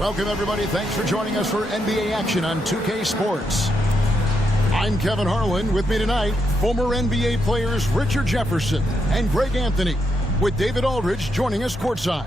Welcome, everybody. Thanks for joining us for NBA action on 2K Sports. I'm Kevin Harlan. With me tonight, former NBA players Richard Jefferson and Greg Anthony, with David Aldridge joining us courtside.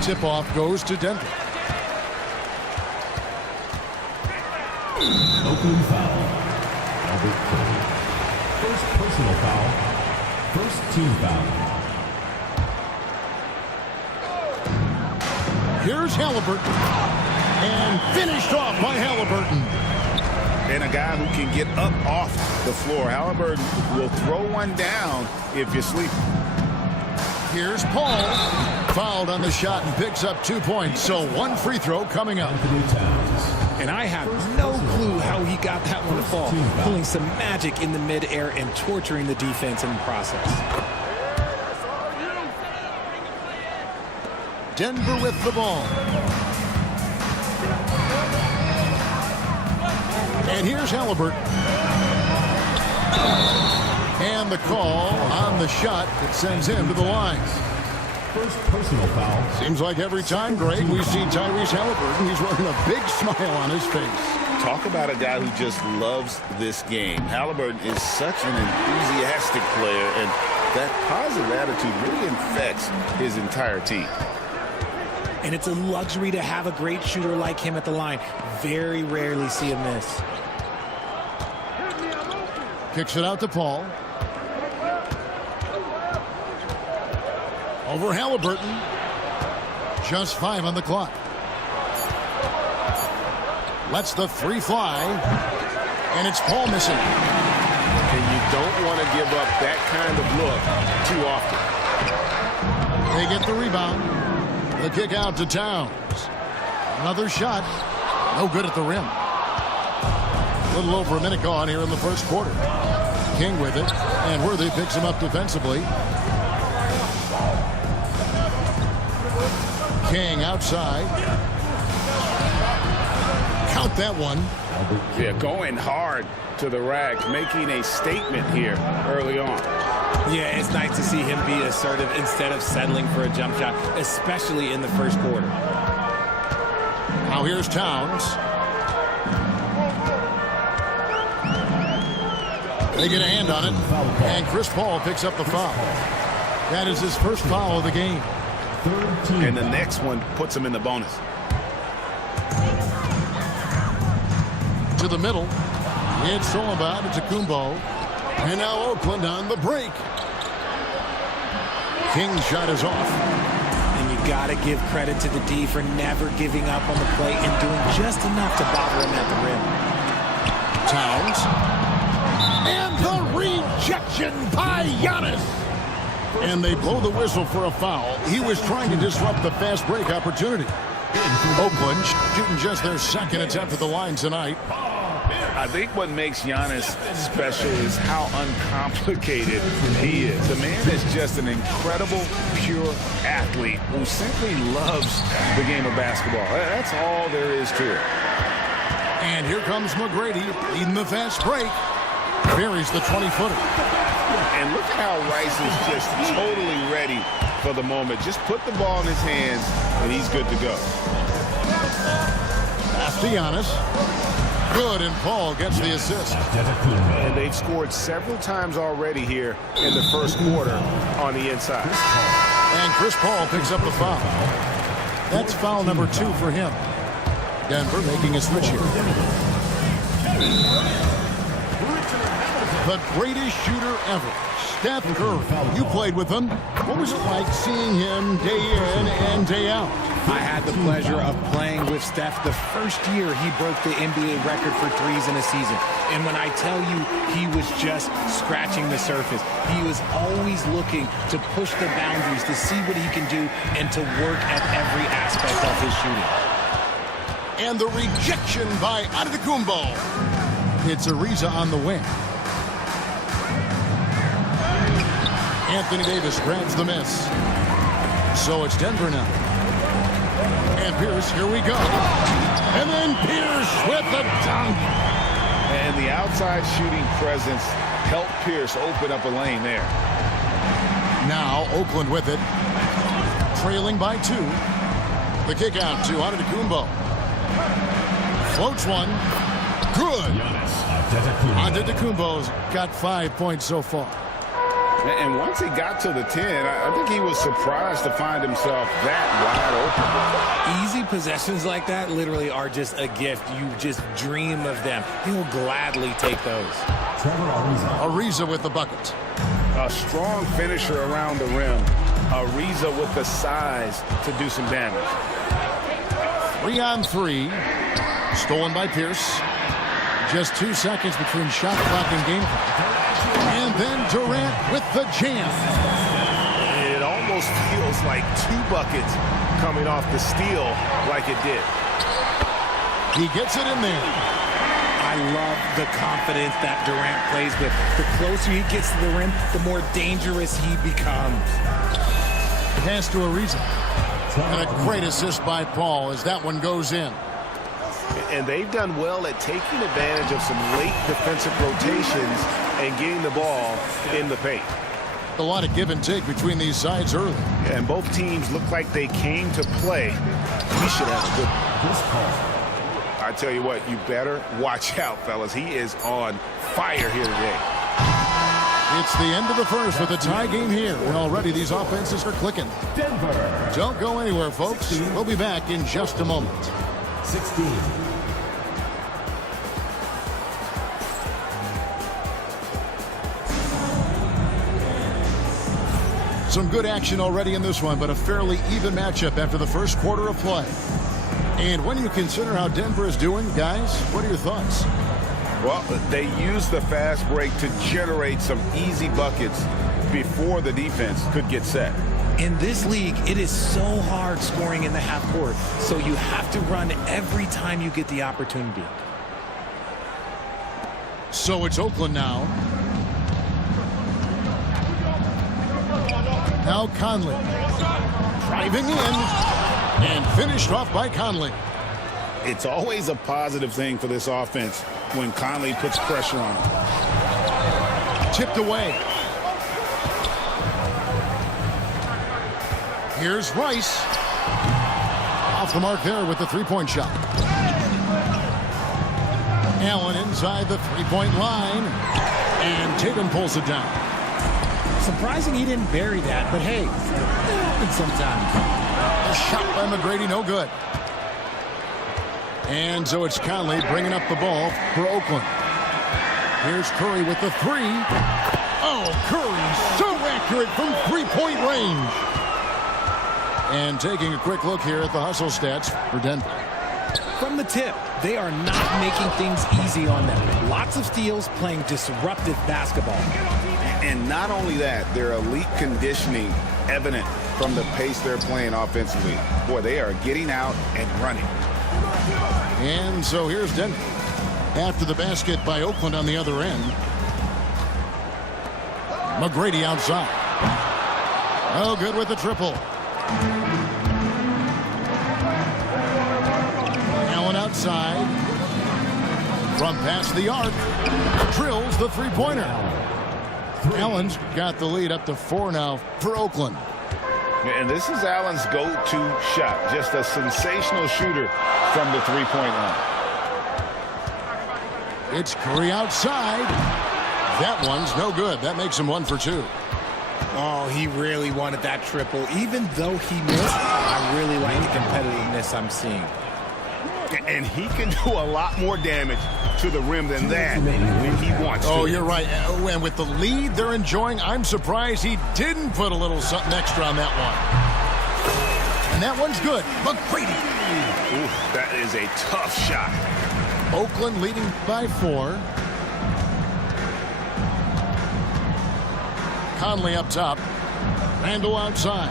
Tip-off goes to Denver. Oakland foul. Albert Curry. First personal foul. First team foul. Here's Halliburton. And finished off by Halliburton. And a guy who can get up off the floor. Halliburton will throw one down if you sleep. Here's Paul. Fouled on the shot and picks up 2 points. So one free throw coming up. And I have no clue how he got that one to fall. Pulling some magic in the midair and torturing the defense in the process. Denver with the ball. And here's Halliburton. And the call on the shot that sends him to the line. First personal foul. Seems like every time, Greg, we see Tyrese Halliburton, he's wearing a big smile on his face. Talk about a guy who just loves this game. Halliburton is such an enthusiastic player, and that positive attitude really infects his entire team. And it's a luxury to have a great shooter like him at the line. Very rarely see him miss. Kicks it out to Paul. Over Halliburton. Just 5 on the clock. Lets the three fly. And it's Paul missing. And you don't want to give up that kind of look too often. They get the rebound. The kick out to Towns. Another shot. No good at the rim. A little over a minute gone here in the first quarter. King with it. And Worthy picks him up defensively. King outside. Count that one. Yeah, going hard to the rack, making a statement here early on. Yeah, it's nice to see him be assertive instead of settling for a jump shot, especially in the first quarter. Now here's Towns. They get a hand on it, and Chris Paul picks up the foul. That is his first foul of the game. And the next one puts him in the bonus. To the middle. It's all about it to Kumbo. And now Oakland on the break. King's shot is off. And you got to give credit to the D for never giving up on the play and doing just enough to bother him at the rim. Towns. And the rejection by Giannis. And they blow the whistle for a foul. He was trying to disrupt the fast break opportunity. Oakland shooting just their second attempt at the line tonight. I think what makes Giannis special is how uncomplicated he is. The man is just an incredible, pure athlete who simply loves the game of basketball. That's all there is to it. And here comes McGrady leading the fast break. Buries the 20-footer. And look at how Rice is just totally ready for the moment. Just put the ball in his hands, and he's good to go. Pass to Giannis. Good, and Paul gets the assist. And they've scored several times already here in the first quarter on the inside. And Chris Paul picks up the foul. That's foul number 2 for him. Denver making a switch here. The greatest shooter ever, Steph Curry. You played with him. What was it like seeing him day in and day out? I had the pleasure of playing with Steph the first year he broke the NBA record for threes in a season. And when I tell you he was just scratching the surface, he was always looking to push the boundaries, to see what he can do, and to work at every aspect of his shooting. And the rejection by Antetokounmpo. It's Ariza on the wing. Anthony Davis grabs the miss. So it's Denver now. And Pierce, here we go. And then Pierce with the dunk. And the outside shooting presence helped Pierce open up a lane there. Now Oakland with it. Trailing by 2. The kick out to Antetokounmpo. Floats one. Good. Antetokounmpo's got 5 points so far. And once he got to the 10, I think he was surprised to find himself that wide open. Easy possessions like that literally are just a gift. You just dream of them. He'll gladly take those. Ariza with the bucket. A strong finisher around the rim. Ariza with the size to do some damage. 3 on 3. Stolen by Pierce. Just 2 seconds between shot clock and game clock. And then Durant with the jam. It almost feels like 2 buckets coming off the steal like it did. He gets it in there. I love the confidence that Durant plays with. The closer he gets to the rim, the more dangerous he becomes. Pass to Ariza. And a great assist by Paul as that one goes in. And they've done well at taking advantage of some late defensive rotations and getting the ball in the paint. A lot of give and take between these sides early. And both teams look like they came to play. We should have a good... I tell you what, you better watch out, fellas. He is on fire here today. It's the end of the first with a tie game here. And already these offenses are clicking. Denver. Don't go anywhere, folks. We'll be back in just a moment. 16. Some good action already in this one, but a fairly even matchup after the first quarter of play. And when you consider how Denver is doing, guys, what are your thoughts? Well, they used the fast break to generate some easy buckets before the defense could get set. In this league, it is so hard scoring in the half court, so you have to run every time you get the opportunity. So it's Oakland now. Now Conley. Driving in and finished off by Conley. It's always a positive thing for this offense when Conley puts pressure on him. Tipped away. Here's Rice. Off the mark there with the three-point shot. Allen inside the three-point line. And Tatum pulls it down. Surprising he didn't bury that, but hey, it happens sometimes. A shot by McGrady, no good. And so it's Conley bringing up the ball for Oakland. Here's Curry with the 3. Oh, Curry so accurate from three-point range. And taking a quick look here at the hustle stats for Denver. From the tip, they are not making things easy on them. Lots of steals, playing disruptive basketball. And not only that, their elite conditioning evident from the pace they're playing offensively. Boy, they are getting out and running. And so here's Denver. After the basket by Oakland on the other end. McGrady outside. Oh, good with the triple. Allen outside. From past the arc. Drills the three-pointer. Allen's got the lead up to 4 now for Oakland. And this is Allen's go-to shot. Just a sensational shooter from the three-point line. It's Curry outside. That one's no good. That makes him 1 for 2. Oh, he really wanted that triple. Even though he missed, I really like the competitiveness I'm seeing. And he can do a lot more damage to the rim than that when he wants to. Oh, you're right. And with the lead they're enjoying, I'm surprised he didn't put a little something extra on that And that one's good. McGrady. Ooh, that is a tough shot. Oakland leading by 4. Conley up top. Randall outside.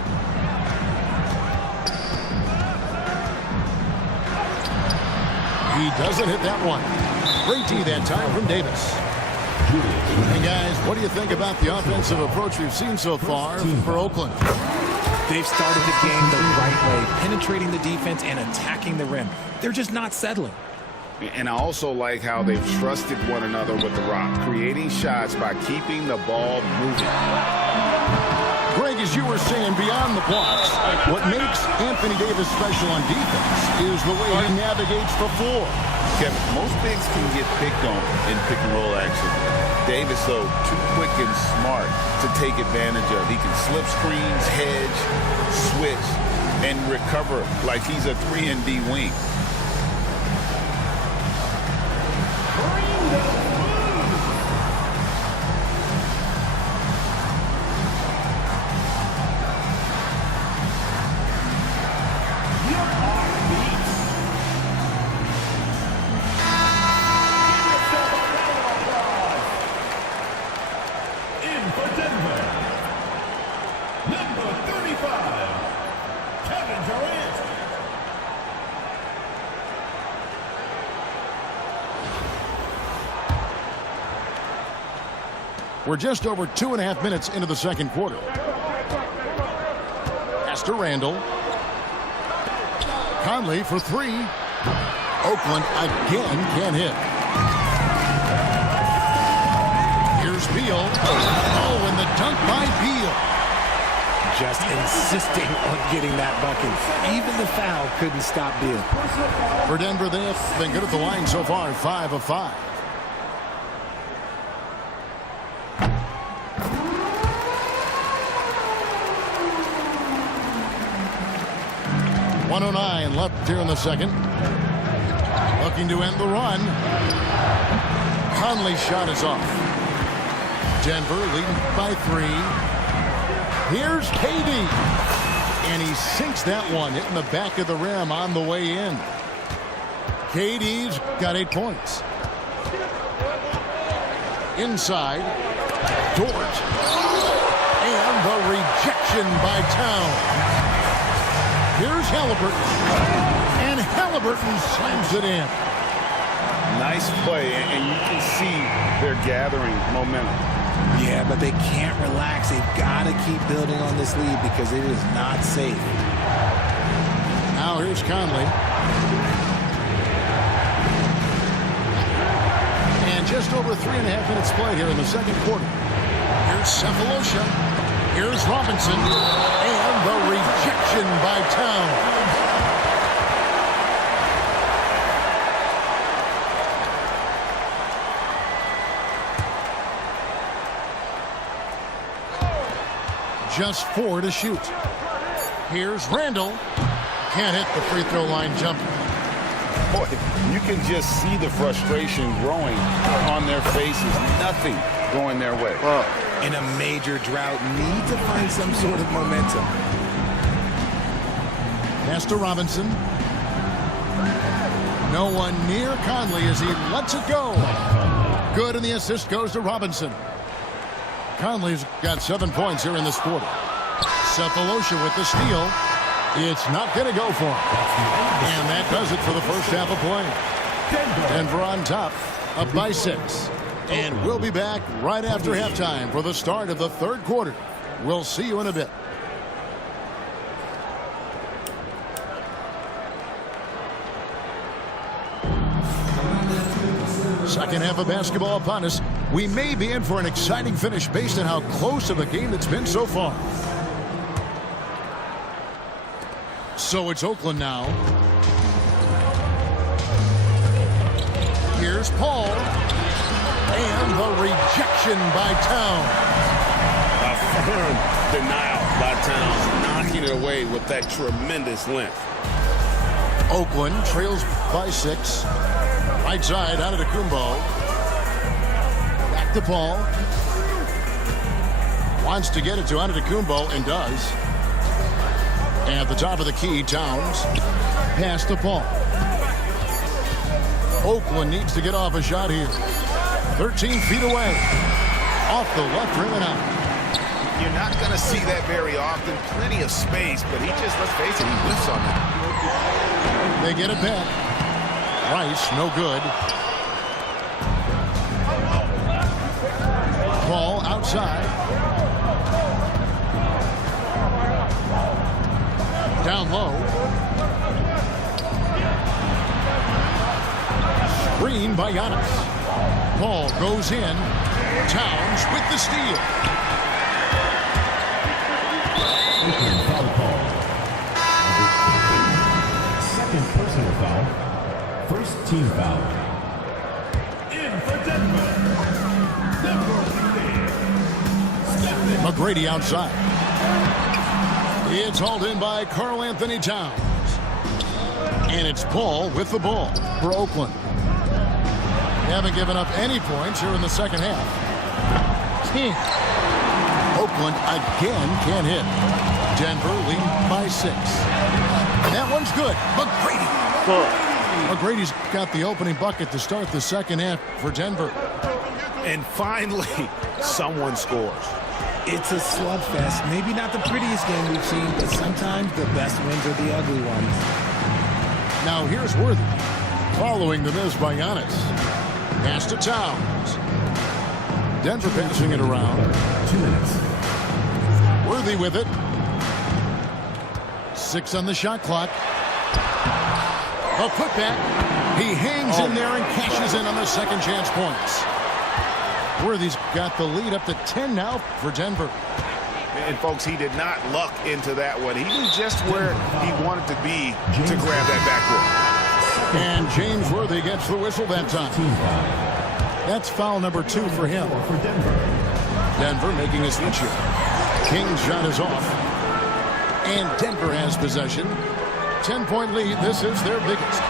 He doesn't hit that one. Great D that time from Davis. Hey guys, what do you think about the offensive approach we've seen so far for Oakland? They've started the game the right way, penetrating the defense and attacking the rim. They're just not settling. And I also like how they've trusted one another with the rock, creating shots by keeping the ball moving. Greg, as you were saying, beyond the blocks, what makes Anthony Davis special on defense is the way he navigates the floor. Kevin, most bigs can get picked on in pick and roll action. Davis, though, too quick and smart to take advantage of. He can slip screens, hedge, switch, and recover like he's a 3-and-D wing. We're just over 2.5 minutes into the second quarter. Pass to Randall. Conley for 3. Oakland again can't hit. Here's Beal. Oh, and the dunk by Beal. Just insisting on getting that bucket. Even the foul couldn't stop Beal. For Denver, they have been good at the line so far, 5 of 5. .109 left here in the second. Looking to end the run. Conley's shot is off. Denver leading by 3. Here's KD. And he sinks that one, hitting the back of the rim on the way in. KD's got 8 points. Inside. Dort. And the rejection by Town. Here's Halliburton. And Halliburton slams it in. Nice play, and you can see they're gathering momentum. Yeah, but they can't relax. They've got to keep building on this lead because it is not safe. Now here's Conley. And just over 3.5 minutes played here in the second quarter. Here's Cephalosha. Here's Robinson. And the rejection by Town. Just 4 to shoot. Here's Randall. Can't hit the free throw line jumper. Boy, you can just see the frustration growing on their faces. Nothing going their way. In a major drought, need to find some sort of momentum. Pass to Robinson. No one near Conley as he lets it go. Good, and the assist goes to Robinson. Conley's got 7 points here in this quarter. Cephalosha with the steal. It's not going to go for him. And that does it for the first half of play. Denver on top, up by 6. And we'll be back right after halftime for the start of the third quarter. We'll see you in a bit. Second half of basketball upon us. We may be in for an exciting finish based on how close of a game it's been so far. So it's Oakland now. Here's Paul. And the rejection by Town. A firm denial by Towns, knocking it away with that tremendous length. Oakland trails by 6. Right side, Antetokounmpo. Back to Paul. Wants to get it to Antetokounmpo and does. At the top of the key, Towns. Past the ball. Oakland needs to get off a shot here. 13 feet away. Off the left rim and out. You're not going to see that very often. Plenty of space, but he just, let's face it, he whiffs on that. They get it back. Rice, no good. Ball outside. Down low. Screen by Giannis. Ball goes in. Towns with the steal. Foul call. Second personal foul. First team foul. In for Denver. McGrady outside. It's hauled in by Karl Anthony Towns. And it's Paul with the ball for Oakland. They haven't given up any points here in the second half. Oakland again can't hit. Denver leading by 6. And that one's good. McGrady. McGrady's got the opening bucket to start the second half for Denver. And finally, someone scores. It's a slugfest. Maybe not the prettiest game we've seen, but sometimes the best wins are the ugly ones. Now here's Worthy. Following the miss by Giannis. Pass to Towns. Denver passing it around. 2 minutes. Worthy with it. 6 on the shot clock. A putback. He hangs in there and cashes in on the second chance points. Worthy's got the lead up to 10 now for Denver. And, folks, he did not luck into that one. He was just where he wanted to be to grab that backboard. And James Worthy gets the whistle that time. That's foul number 2 for him. For Denver. Denver making a switch here. King's shot is off. And Denver has possession. 10-point lead. This is their biggest.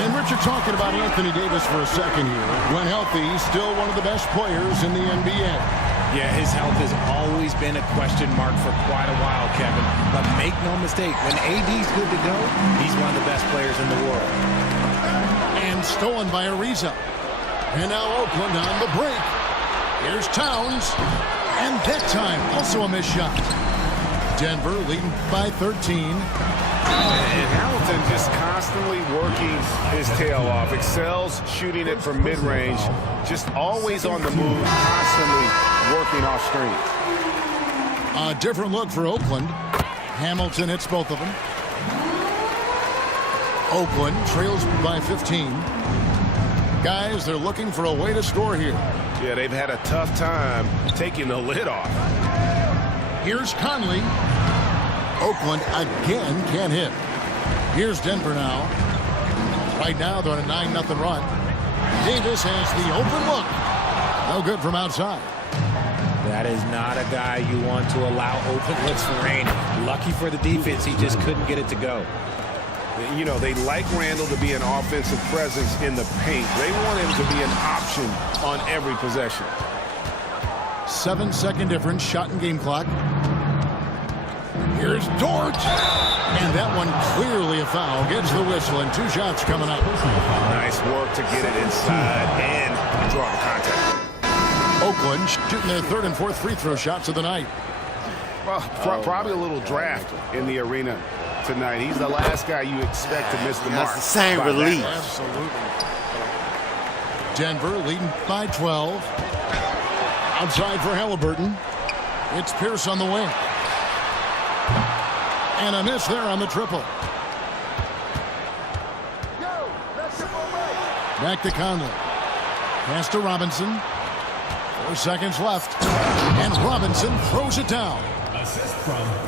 And Richard, talking about Anthony Davis for a second here. When healthy, he's still one of the best players in the NBA. Yeah, his health has always been a question mark for quite a while, Kevin. But make no mistake, when AD's good to go, he's one of the best players in the world. And stolen by Ariza. And now Oakland on the break. Here's Towns. And that time, also a missed shot. Denver leading by 13. And Hamilton just constantly working his tail off. Excels shooting it from mid-range. Just always on the move, constantly working off screen. A different look for Oakland. Hamilton hits both of them. Oakland trails by 15. Guys, they're looking for a way to score here. Yeah, they've had a tough time taking the lid off. Here's Conley. Oakland again can't hit. Here's Denver now. Right now they're on a 9-0 run. Davis has the open look. No good from outside. That is not a guy you want to allow open looks for rain. Lucky for the defense, he just couldn't get it to go. You know, they like Randall to be an offensive presence in the paint. They want him to be an option on every possession. 7-second difference, shot and game clock. Here's Dort. And that one clearly a foul. Gets the whistle and 2 shots coming up. Nice work to get it inside and draw the contact. Oakland shooting their 3rd and 4th free throw shots of the night. Well, probably a little draft in the arena tonight. He's the last guy you expect to miss the mark. That's the same relief. Absolutely. Denver leading by 12. Outside for Halliburton. It's Pierce on the wing. And a miss there on the triple. Back to Conley. Pass to Robinson. 4 seconds left. And Robinson throws it down.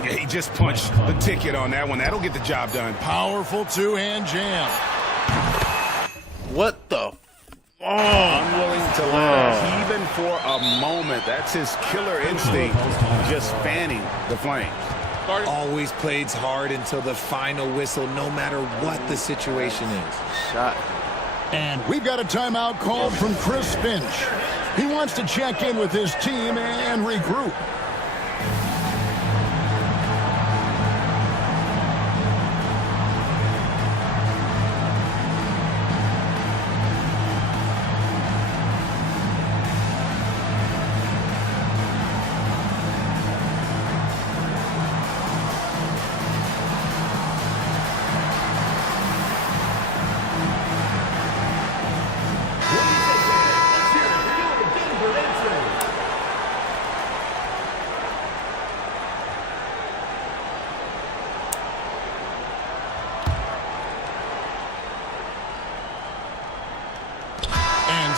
Yeah, he just punched the ticket on that one. That'll get the job done. Powerful 2-hand jam. What the? Unwilling to let up even for a moment. That's his killer instinct, just fanning the flames. Always plays hard until the final whistle, no matter what the situation is. Shot. And we've got a timeout called from Chris Finch. He wants to check in with his team and regroup.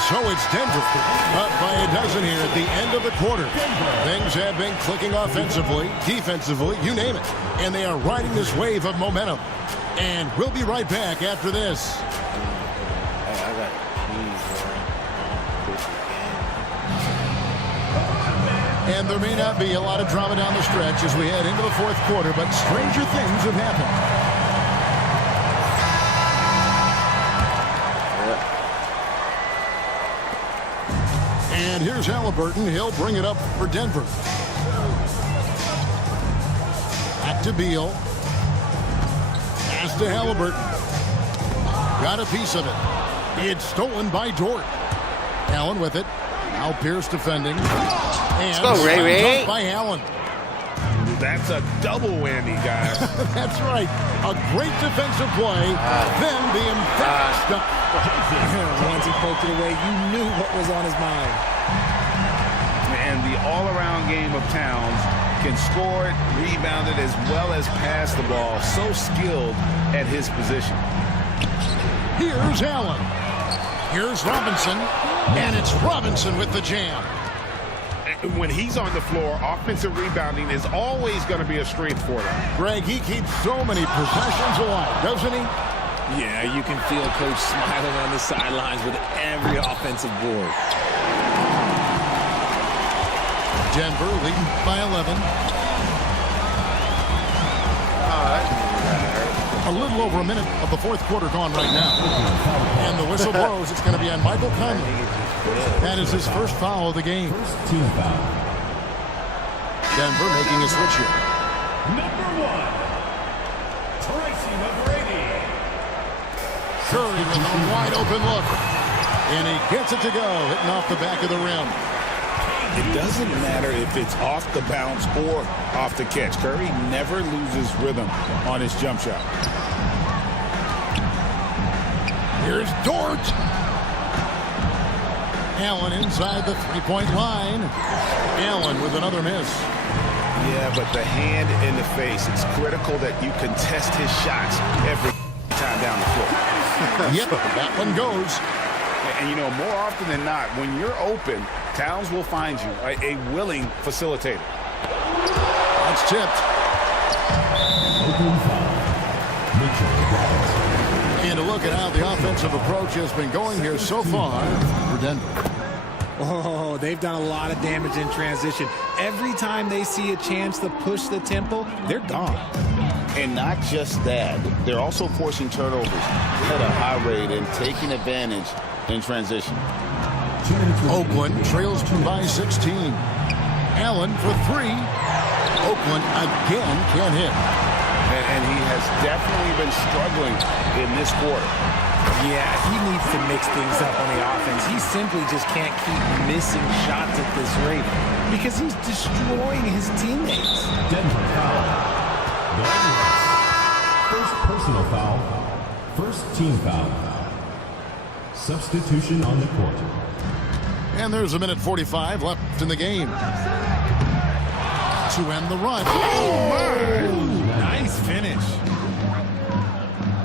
so it's Denver up by a dozen here at the end of the quarter. Things have been clicking offensively, defensively, you name it. And they are riding this wave of momentum. And we'll be right back after this. And there may not be a lot of drama down the stretch as we head into the fourth quarter, but stranger things have happened. And here's Halliburton. He'll bring it up for Denver. Back to Beal. Pass to Halliburton. Got a piece of it. It's stolen by Dort. Allen with it. Now Pierce defending. And let's go, Ray Ray. By Allen. That's a double whammy, guys. That's right. A great defensive play. Then the emphatic stop. Once he poked it away, you knew what was on his mind. And the all-around game of Towns can score it, rebound it, as well as pass the ball. So skilled at his position. Here's Allen. Here's Robinson. And it's Robinson with the jam. When he's on the floor, offensive rebounding is always going to be a strength for them. Greg, he keeps so many possessions alive, doesn't he? Yeah, you can feel Coach smiling on the sidelines with every offensive board. Denver leading by 11. A little over a minute of the fourth quarter gone right now. And the whistle blows. It's going to be on Michael Conley. That is his first foul of the game. First team foul. Denver making a switch here. Number 1, Tracy McGrady. Curry with a wide open look. And he gets it to go, hitting off the back of the rim. It doesn't matter if it's off the bounce or off the catch. Curry never loses rhythm on his jump shot. Here's Dort. Allen inside the three-point line. Allen with another miss. Yeah, but the hand in the face, it's critical that you contest his shots every time down the floor. Yep, that one goes. And, you know, more often than not, when you're open, Towns will find you a willing facilitator. That's tipped. Open foul. Mitchell Robinson. And a look at how the offensive approach has been going here so far for Denver. Oh, they've done a lot of damage in transition. Every time they see a chance to push the tempo, they're gone. And not just that, they're also forcing turnovers at a high rate and taking advantage in transition. Oakland trails by 16. Allen for three. Oakland again can't hit. And he has definitely been struggling in this quarter. Yeah, he needs to mix things up on the offense. He simply just can't keep missing shots at this rate because he's destroying his teammates. Denver foul. First personal foul. First team foul. Substitution on the court. And there's a minute 45 left in the game. To end the run. Nice finish.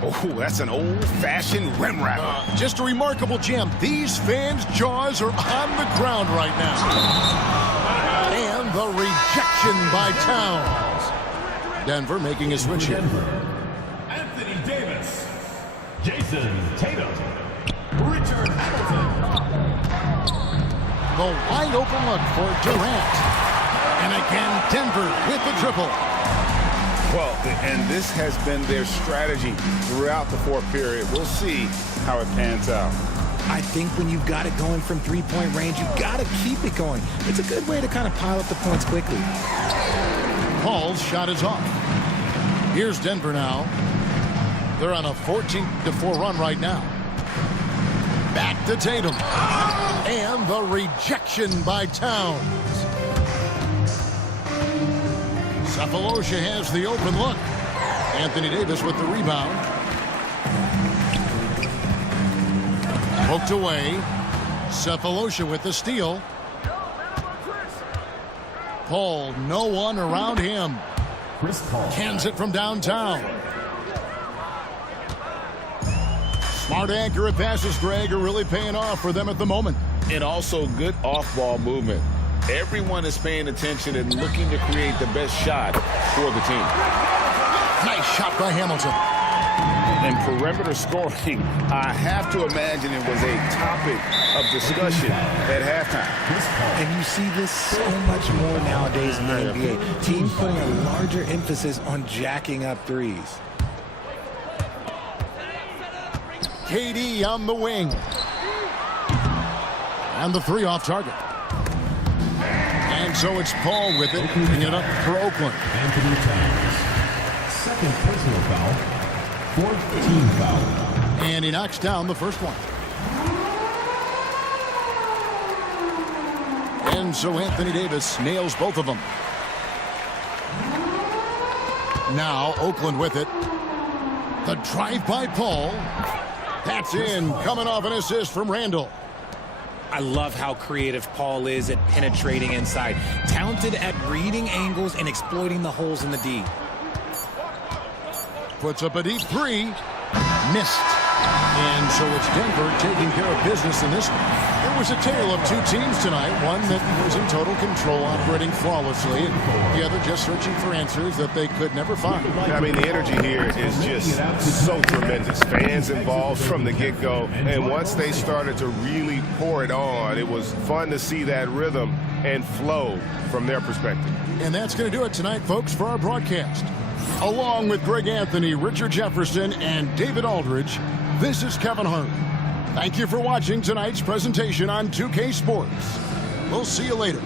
Oh, that's an old-fashioned rim wrap. Just a remarkable jam. These fans' jaws are on the ground right now. And the rejection by Towns. Denver making a switch here. Anthony Davis. Jason Tatum. Richard Hamilton. The wide open look for Durant. And again, Denver with the triple. Well, and this has been their strategy throughout the fourth period. We'll see how it pans out. I think when you've got it going from three-point range, you've got to keep it going. It's a good way to kind of pile up the points quickly. Paul's shot is off. Here's Denver now. They're on a 14-4 run right now. Back to Tatum. And the rejection by Towns. Cephalosha has the open look. Anthony Davis with the rebound. Poked away. Cephalosha with the steal. Paul, no one around him. Chris Paul. Cans it from downtown. Smart, accurate passes, Greg, are really paying off for them at the moment. And also good off-ball movement. Everyone is paying attention and looking to create the best shot for the team. Nice shot by Hamilton. And perimeter scoring, I have to imagine it was a topic of discussion at halftime. And you see this so much more nowadays in the NBA. Teams putting a larger emphasis on jacking up threes. KD on the wing. And the three off target. And so it's Paul with it, putting it up for Oakland. Anthony Towns. Second personal foul. Fourth team foul. And he knocks down the first one. And so Anthony Davis nails both of them. Now Oakland with it. The drive by Paul. That's in, coming off an assist from Randall. I love how creative Paul is at penetrating inside. Talented at reading angles and exploiting the holes in the D. Puts up a deep three. Missed. And so it's Denver taking care of business in this one. It was a tale of two teams tonight. One that was in total control, operating flawlessly. And the other just searching for answers that they could never find. I mean, the energy here is just so tremendous. Fans involved from the get-go. And once they started to really pour it on, it was fun to see that rhythm and flow from their perspective. And that's going to do it tonight, folks, for our broadcast. Along with Greg Anthony, Richard Jefferson, and David Aldridge, this is Kevin Hart. Thank you for watching tonight's presentation on 2K Sports. We'll see you later.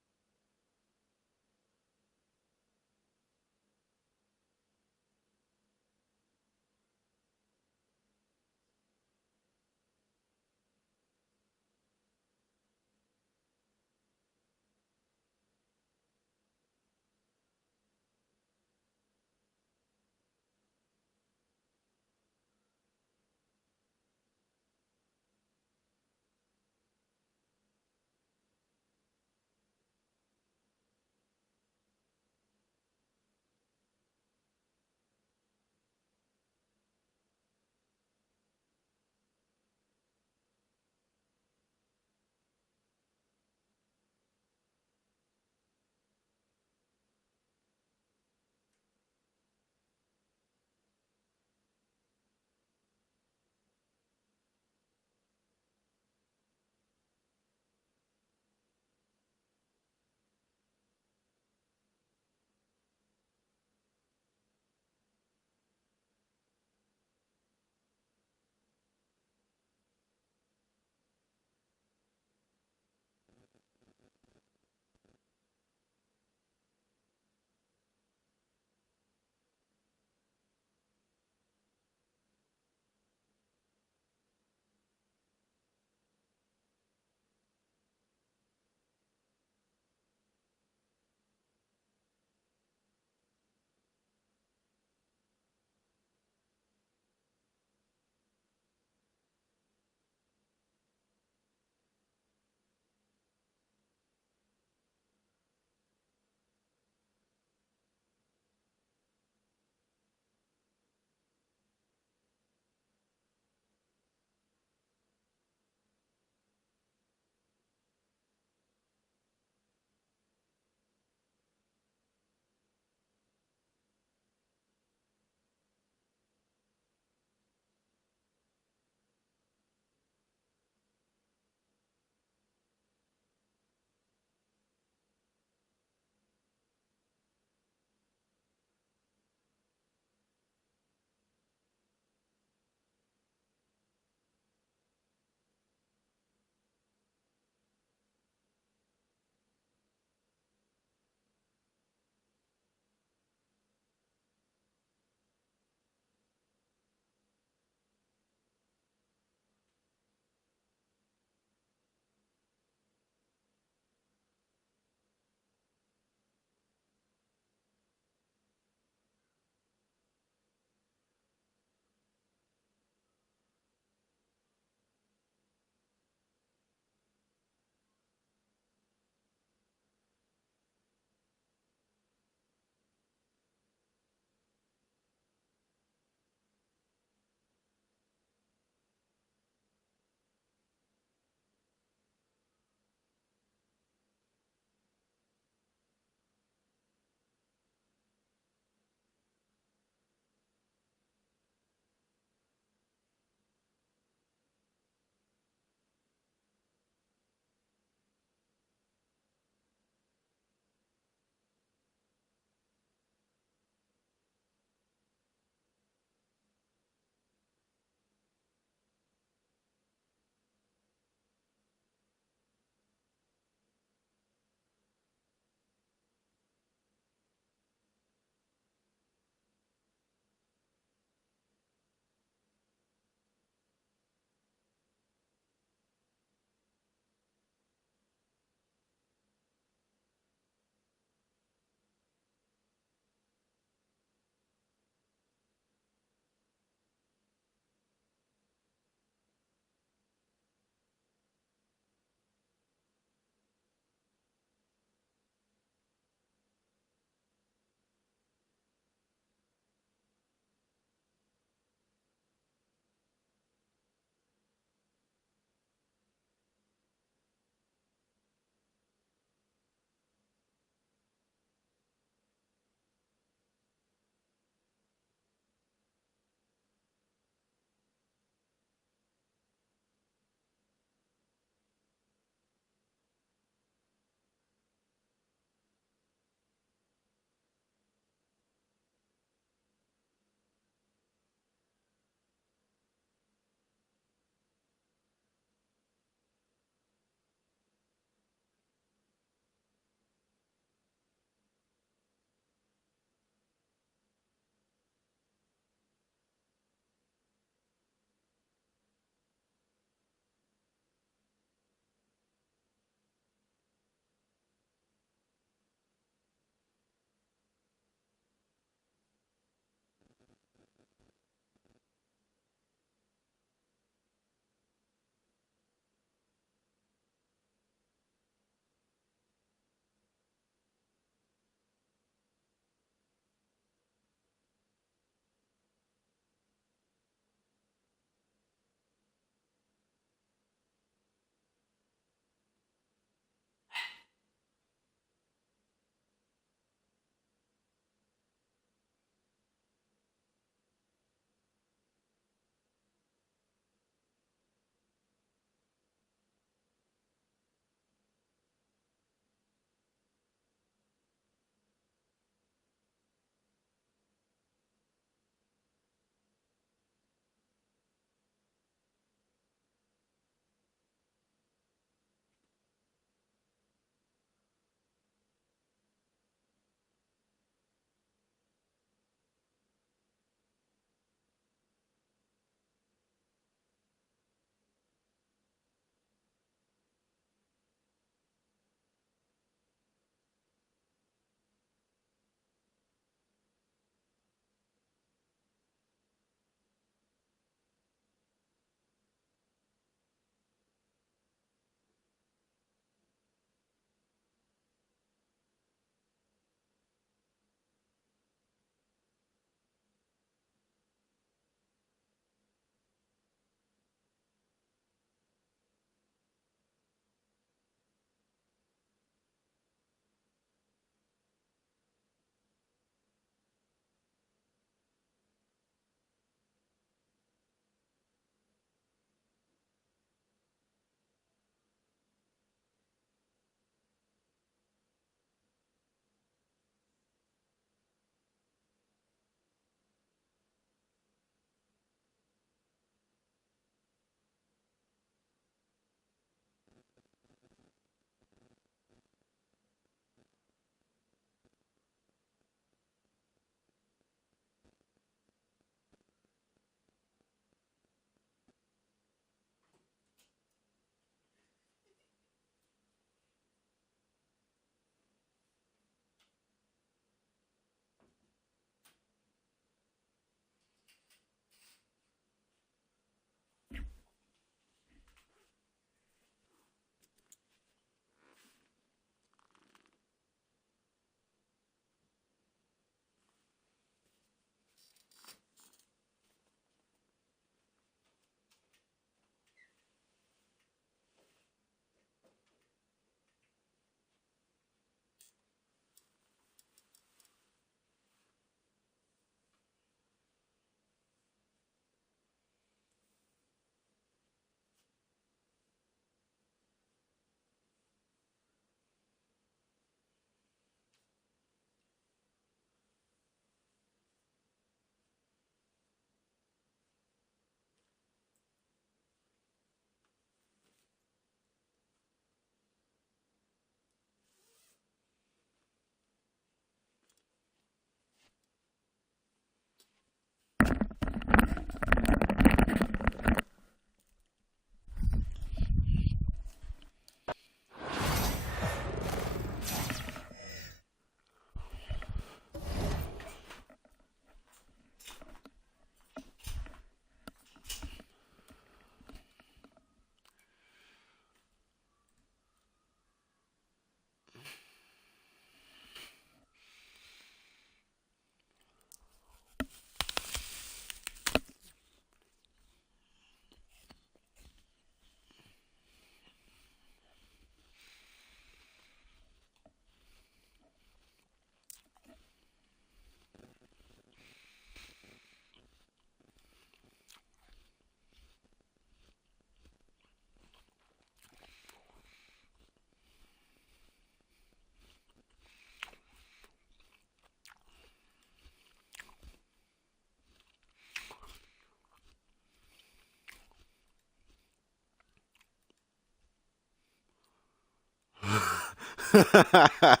That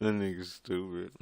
nigga's stupid.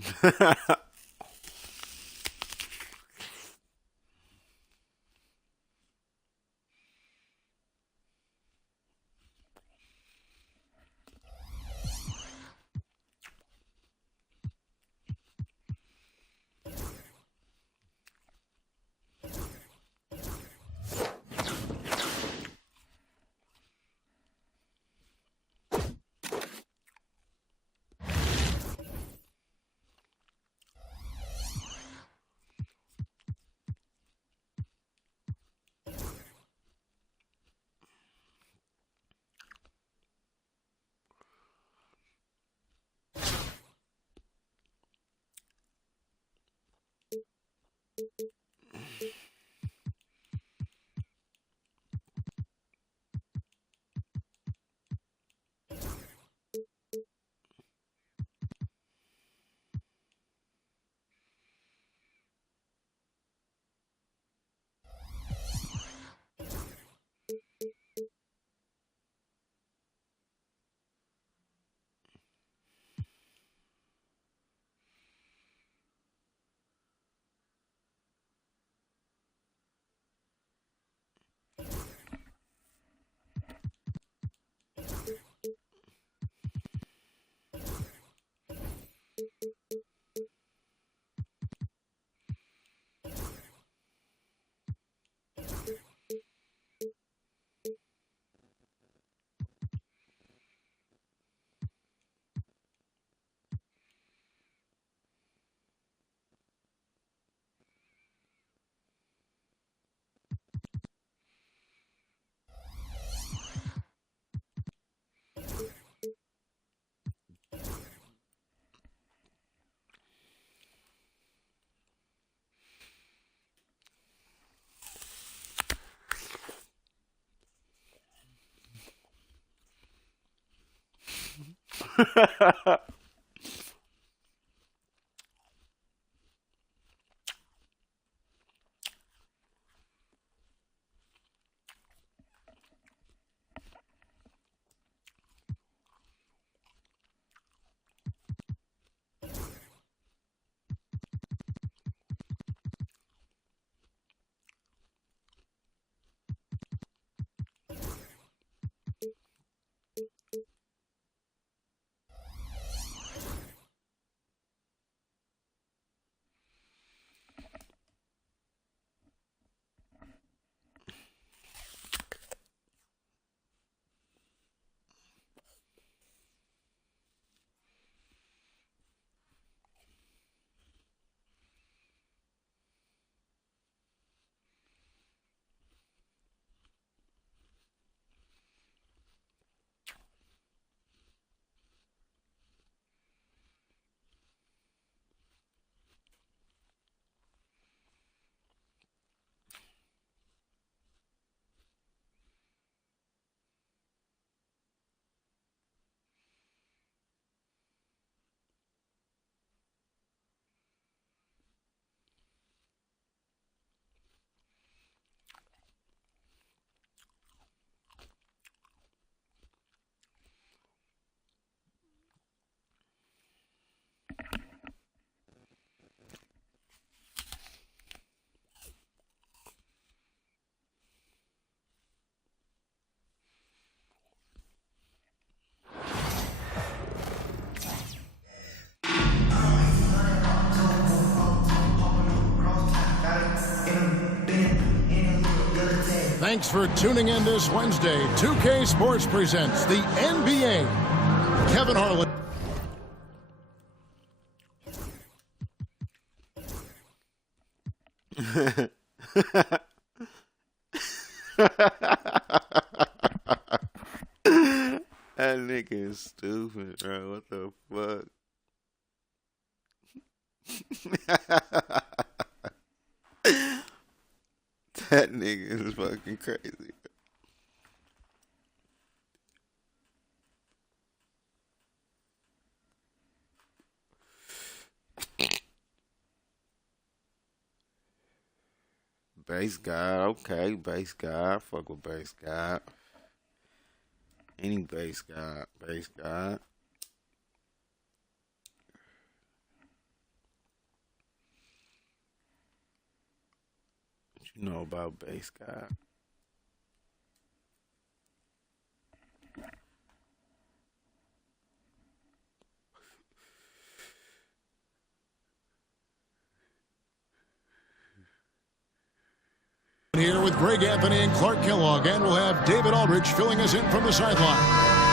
Thanks for tuning in this Wednesday. 2K Sports presents the NBA. Kevin Harlan. That nigga is stupid, bro. What the fuck? That nigga is fucking crazy. Base guy, okay, base guy. Fuck with base guy. Any base guy, base guy. You know about base guy. Here with Greg Anthony and Clark Kellogg, and we'll have David Aldridge filling us in from the sideline.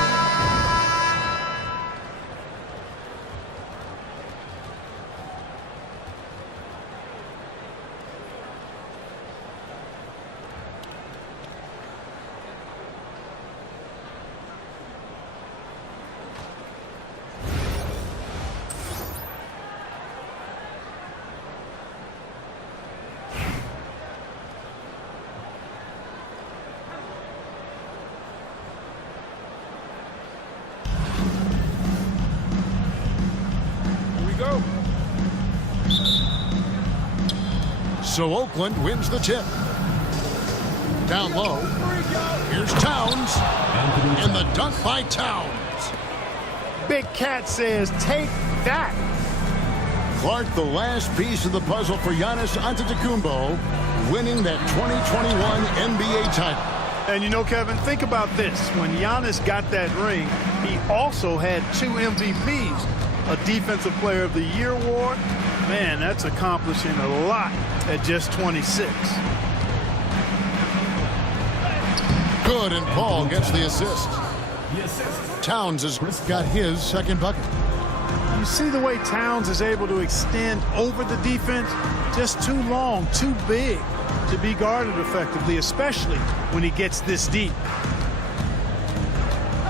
So Oakland wins the tip. Down low. Here's Towns. And the dunk by Towns. Big Cat says, take that. Clark, the last piece of the puzzle for Giannis Antetokounmpo, winning that 2021 NBA title. And you know, Kevin, think about this. When Giannis got that ring, he also had 2 MVPs, a Defensive Player of the Year award. Man, that's accomplishing a lot at just 26. Good, and Paul gets the assist. Towns has got his second bucket. You see the way Towns is able to extend over the defense? Just too long, too big to be guarded effectively, especially when he gets this deep.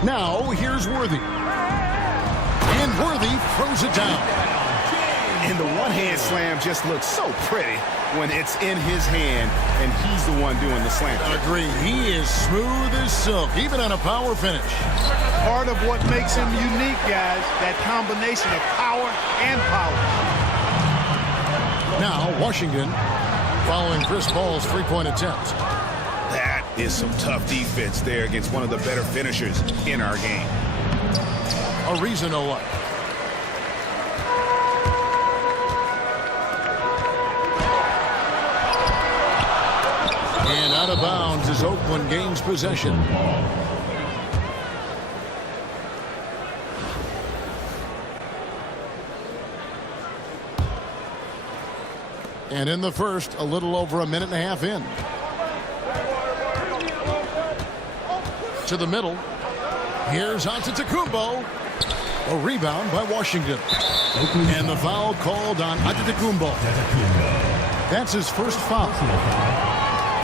Now, here's Worthy. And Worthy throws it down. And the one-hand slam just looks so pretty when it's in his hand and he's the one doing the slam. Agree. He is smooth as silk, even on a power finish. Part of what makes him unique, guys, that combination of power and power. Now, Washington following Chris Paul's three-point attempt. That is some tough defense there against one of the better finishers in our game. Ariza no luck. And out of bounds as Oakland gains possession. And in the first, a little over a minute and a half in. To the middle. Here's Antetokounmpo. A rebound by Washington. And the foul called on Antetokounmpo. That's his first foul.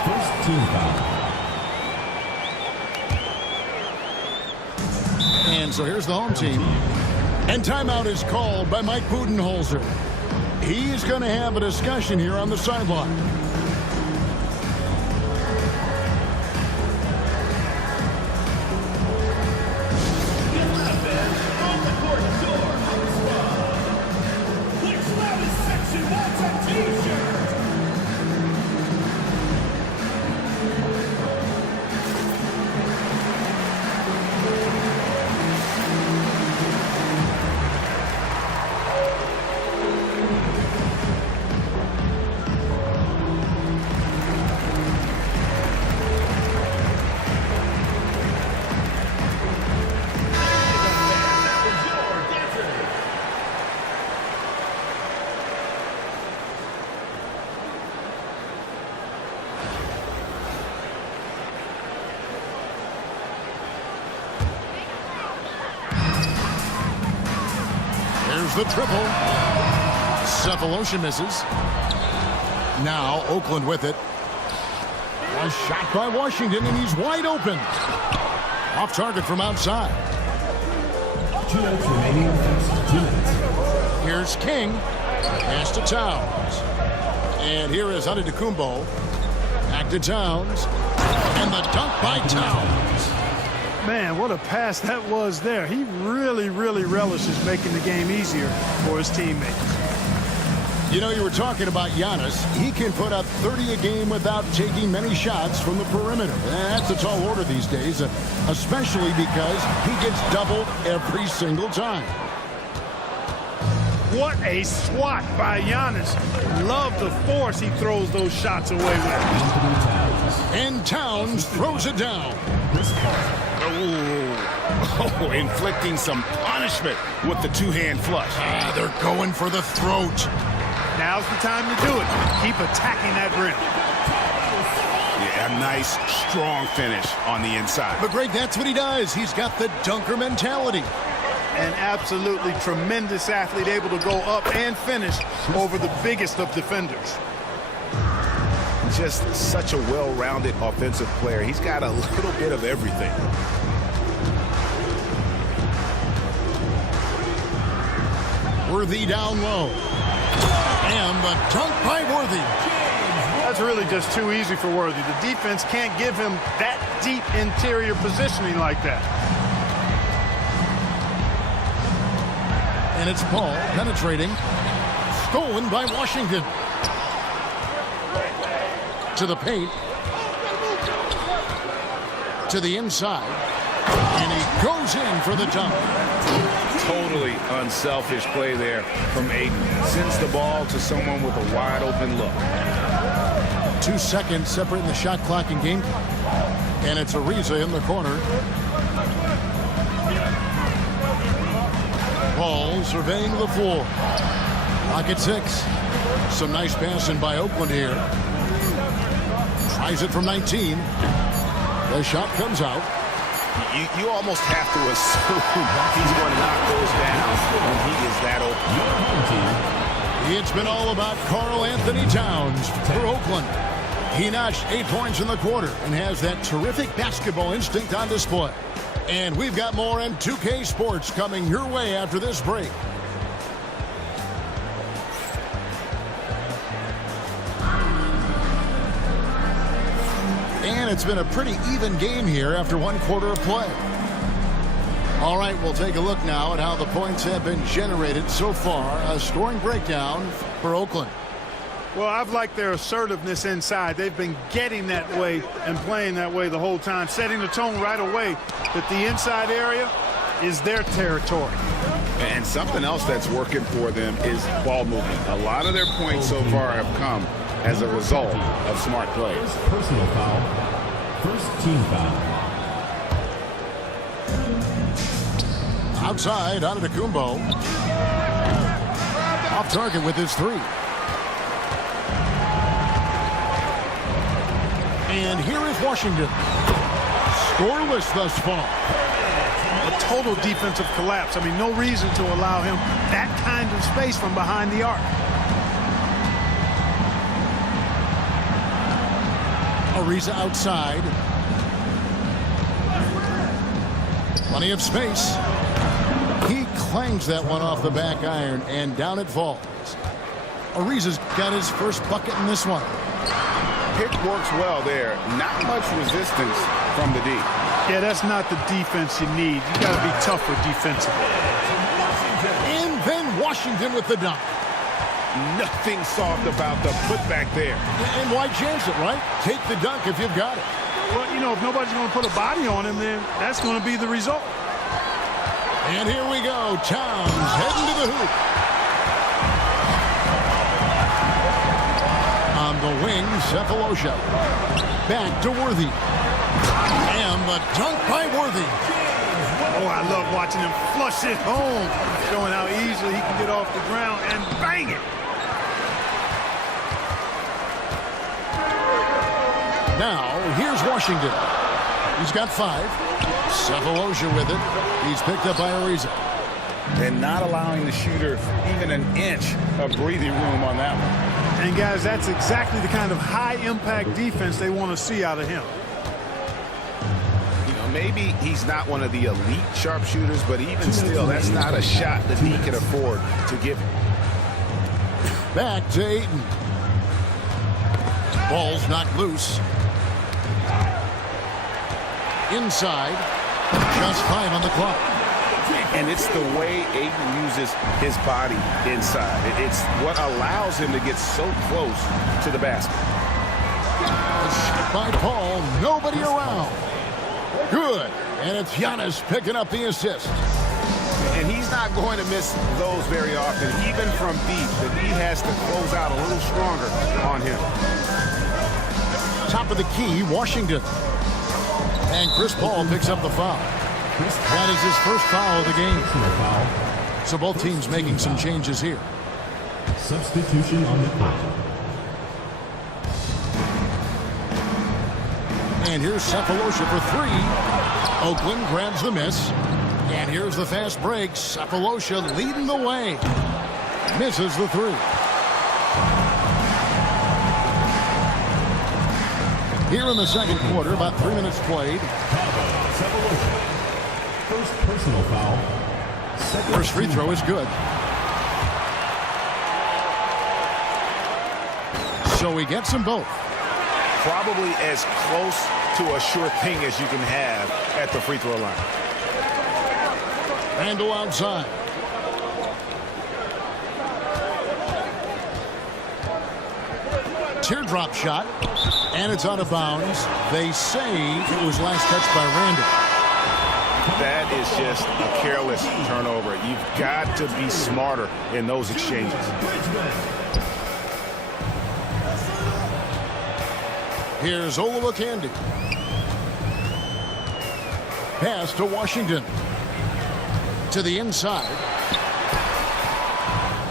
First team foul. And so here's the home team. And timeout is called by Mike Budenholzer. He's going to have a discussion here on the sideline. The triple. Cephalosha misses. Now Oakland with it. A shot by Washington, and he's wide open. Off target from outside. 2 minutes remaining. 2 minutes. Here's King. Pass to Towns. And here is Antetokounmpo. Back to Towns. And the dunk by Towns. Man, what a pass that was there. He really relishes making the game easier for his teammates. You know, you were talking about Giannis. He can put up 30 a game without taking many shots from the perimeter. That's a tall order these days, especially because he gets doubled every single time. What a swat by Giannis. Love the force he throws those shots away with. And Towns throws it down. Oh, inflicting some punishment with the two-hand flush. They're going for the throat. Now's the time to do it. Keep attacking that rim. Yeah, a nice, strong finish on the inside. But, Greg, that's what he does. He's got the dunker mentality. An absolutely tremendous athlete, able to go up and finish over the biggest of defenders. Just such a well-rounded offensive player. He's got a little bit of everything. Worthy down low. And the dunk by Worthy. That's really just too easy for Worthy. The defense can't give him that deep interior positioning like that. And it's Paul penetrating. Stolen by Washington. To the paint. To the inside. And he goes in for the dunk. Totally unselfish play there from Aiden. Sends the ball to someone with a wide open look. 2 seconds separating the shot clock and game clock. And it's Ariza in the corner. Paul surveying the floor. Clock at 6. Some nice passing by Oakland here. Tries it from 19. The shot comes out. You almost have to assume he's going to knock those down when he is that open. It's been all about Karl Anthony Towns for Oakland. He notched 8 points in the quarter and has that terrific basketball instinct on display. And we've got more in 2K Sports coming your way after this break. And it's been a pretty even game here after 1 quarter of play. All right, we'll take a look now at how the points have been generated so far. A scoring breakdown for Oakland. Well, I've liked their assertiveness inside. They've been getting that way and playing that way the whole time, setting the tone right away that the inside area is their territory. And something else that's working for them is ball movement. A lot of their points so far have come as a result of smart plays. Personal foul. First team foul. Outside, Antetokounmpo. Off target with his 3. And here is Washington. Scoreless thus far. A total defensive collapse. I mean, no reason to allow him that kind of space from behind the arc. Ariza outside. Plenty of space. He clangs that one off the back iron, and down it falls. Ariza's got his first bucket in this one. Pick works well there. Not much resistance from the D. Yeah, that's not the defense you need. You got to be tougher defensively. And then Washington with the dunk. Nothing soft about the putback there. And why chance it, right? Take the dunk if you've got it. Well, you know, if nobody's going to put a body on him, then that's going to be the result. And here we go. Towns heading to the hoop. On the wing, Cephalosha. Back to Worthy. And the dunk by Worthy. Oh, I love watching him flush it home. Showing how easily he can get off the ground and bang it. Now, here's Washington. He's got 5. Cephalosha with it. He's picked up by Ariza. And not allowing the shooter even an inch of breathing room on that one. And, guys, that's exactly the kind of high-impact defense they want to see out of him. You know, maybe he's not one of the elite sharpshooters, but even still, that's not a shot that he can afford to give him. Back to Ayton. Ball's knocked loose. Inside. Just 5 on the clock. And it's the way Ayton uses his body inside. It's what allows him to get so close to the basket. By Paul, nobody around. Good. And it's Giannis picking up the assist. And he's not going to miss those very often, even from deep. The D has to close out a little stronger on him. Top of the key, Washington. And Chris Paul picks up the foul. That is his first foul of the game. So both teams making some changes here. Substitution on the court. And here's Cephalosha for three. Oakland grabs the miss. And here's the fast break. Cephalosha leading the way. Misses the three. Here in the second quarter, about 3 minutes played. First personal foul. First free throw is good. So he gets them both. Probably as close to a sure thing as you can have at the free throw line. Randall outside. Teardrop shot. And it's out of bounds. They say it was last touched by Randall. That is just a careless turnover. You've got to be smarter in those exchanges. Here's Olowokandi. Pass to Washington. To the inside.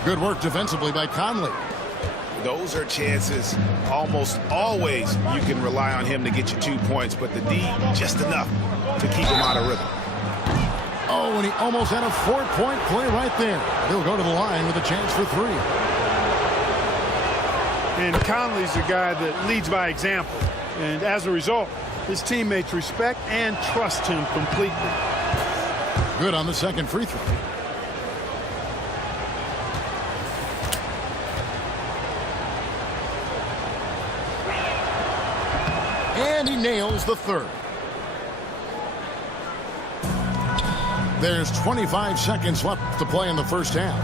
Good work defensively by Conley. Those are chances almost always you can rely on him to get you 2 points, but the D just enough to keep him out of rhythm. Oh, and he almost had a 4-point play right there. He'll go to the line with a chance for three. And Conley's a guy that leads by example. And as a result, his teammates respect and trust him completely. Good on the second free throw. And he nails the third. There's 25 seconds left to play in the first half.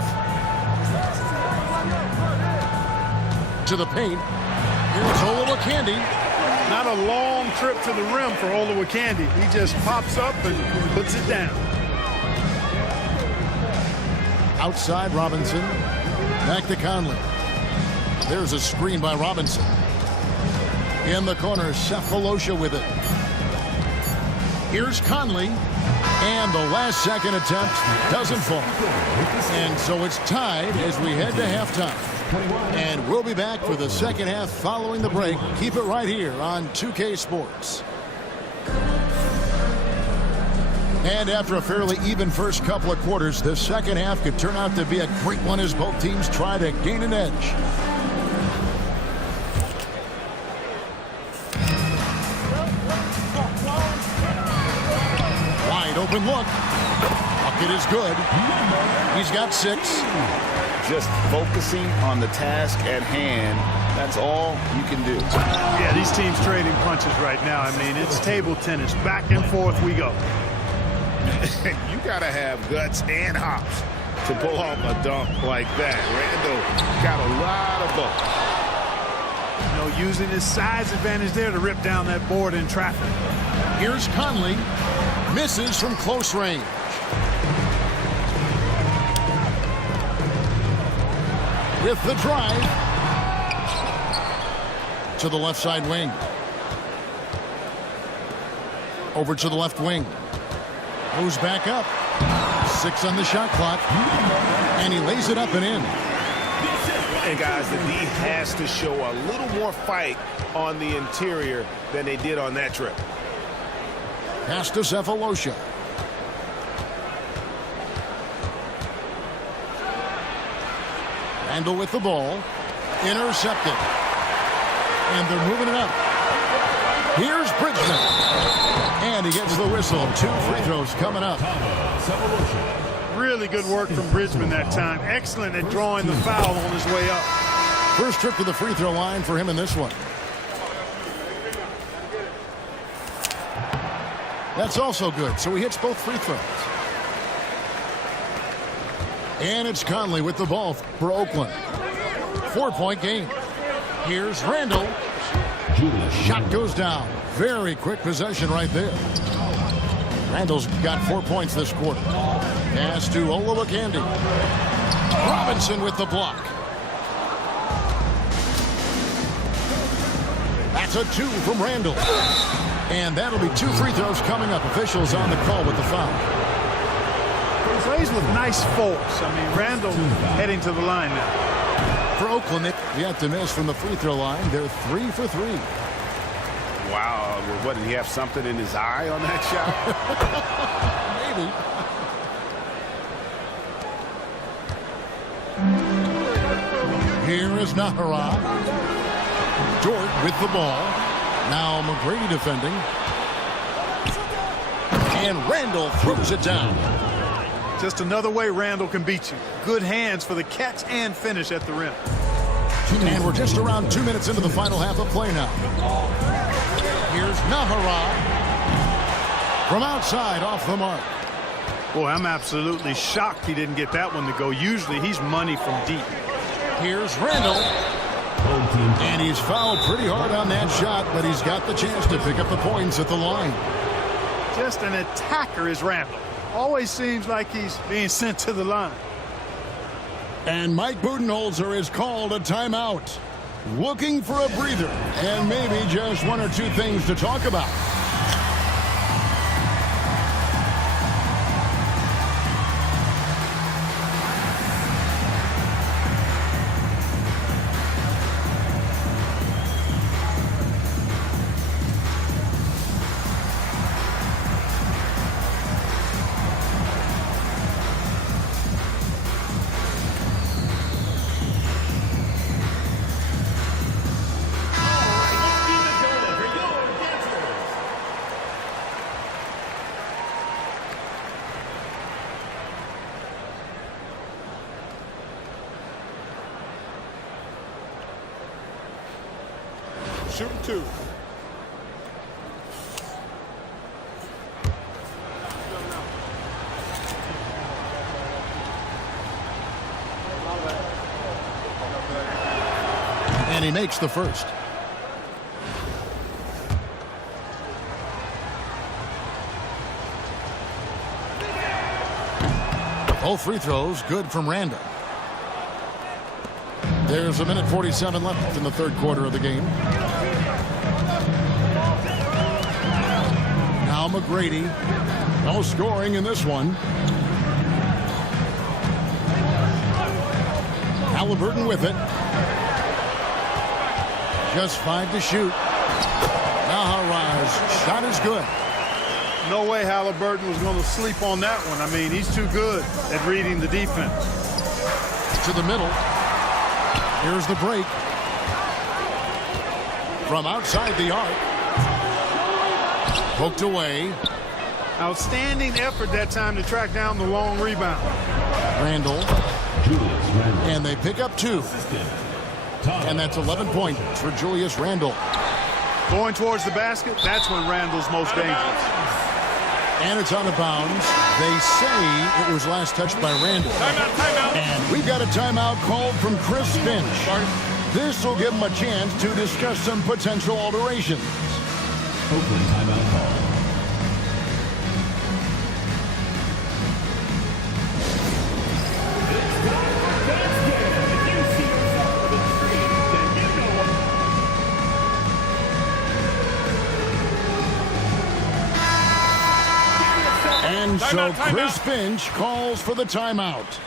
To the paint. Here's Olowokandi. Not a long trip to the rim for Olowokandi. He just pops up and puts it down. Outside Robinson. Back to Conley. There's a screen by Robinson. In the corner, Cephalosha with it. Here's Conley. And the last second attempt doesn't fall. And so it's tied as we head to halftime. And we'll be back for the second half following the break. Keep it right here on 2K Sports. And after a fairly even first couple of quarters, the second half could turn out to be a great one as both teams try to gain an edge. Wide open look. Bucket is good. He's got 6. Just focusing on the task at hand, that's all you can do. Yeah, these teams trading punches right now. I mean, it's table tennis. Back and forth we go. You got to have guts and hops to pull off a dunk like that. Randall got a lot of bulk. You know, using his size advantage there to rip down that board in traffic. Here's Conley. Misses from close range. With the drive. To the left side wing. Over to the left wing. Moves back up. 6 on the shot clock. And he lays it up and in. And guys, the D has to show a little more fight on the interior than they did on that trip. Pass to Cephalosha. Randall with the ball. Intercepted. And they're moving it up. Here's Bridgman. And he gets the whistle. 2 free throws coming up. Really good work from Bridgman that time. Excellent at drawing the foul on his way up. First trip to the free throw line for him in this one. That's also good. So he hits both free throws. And it's Conley with the ball for Oakland. 4-point game. Here's Randall. Shot goes down. Very quick possession right there. Randall's got 4 points this quarter. Pass to Olowokandi. Robinson with the block. That's a 2 from Randall. And that'll be 2 free throws coming up. Officials on the call with the foul. Plays with nice force. I mean, Randall heading to the line now. For Oakland, they yet to miss from the free throw line. They're 3 for 3. Wow. What, did he have something in his eye on that shot? Maybe. Here is Nahara. Dort with the ball. Now McGrady defending. And Randall throws it down. Just another way Randall can beat you. Good hands for the catch and finish at the rim. And we're just around 2 minutes into the final half of play now. Here's Nahara. From outside, off the mark. Boy, I'm absolutely shocked he didn't get that one to go. Usually he's money from deep. Here's Randall. And he's fouled pretty hard on that shot, but he's got the chance to pick up the points at the line. Just an attacker is Randall. Always seems like he's being sent to the line. And Mike Budenholzer is called a timeout. Looking for a breather and maybe just 1 or 2 things to talk about. Shoot 2. And he makes the first. Both free throws good from Randall. There's 1:47 left in the third quarter of the game. Now McGrady. No scoring in this one. Halliburton with it. Just 5 to shoot. Nahara's shot is good. No way Halliburton was going to sleep on that one. I mean, he's too good at reading the defense. To the middle. Here's the break. From outside the arc. Poked away. Outstanding effort that time to track down the long rebound. Randall. And they pick up 2. And that's 11 points for Julius Randall. Going towards the basket, that's when Randall's most dangerous. And it's out of bounds. They say it was last touched by Randall. Timeout. And we've got a timeout called from Chris Finch. This will give him a chance to discuss some potential alterations. Oakland timeout call. And so Chris Finch calls for the timeout.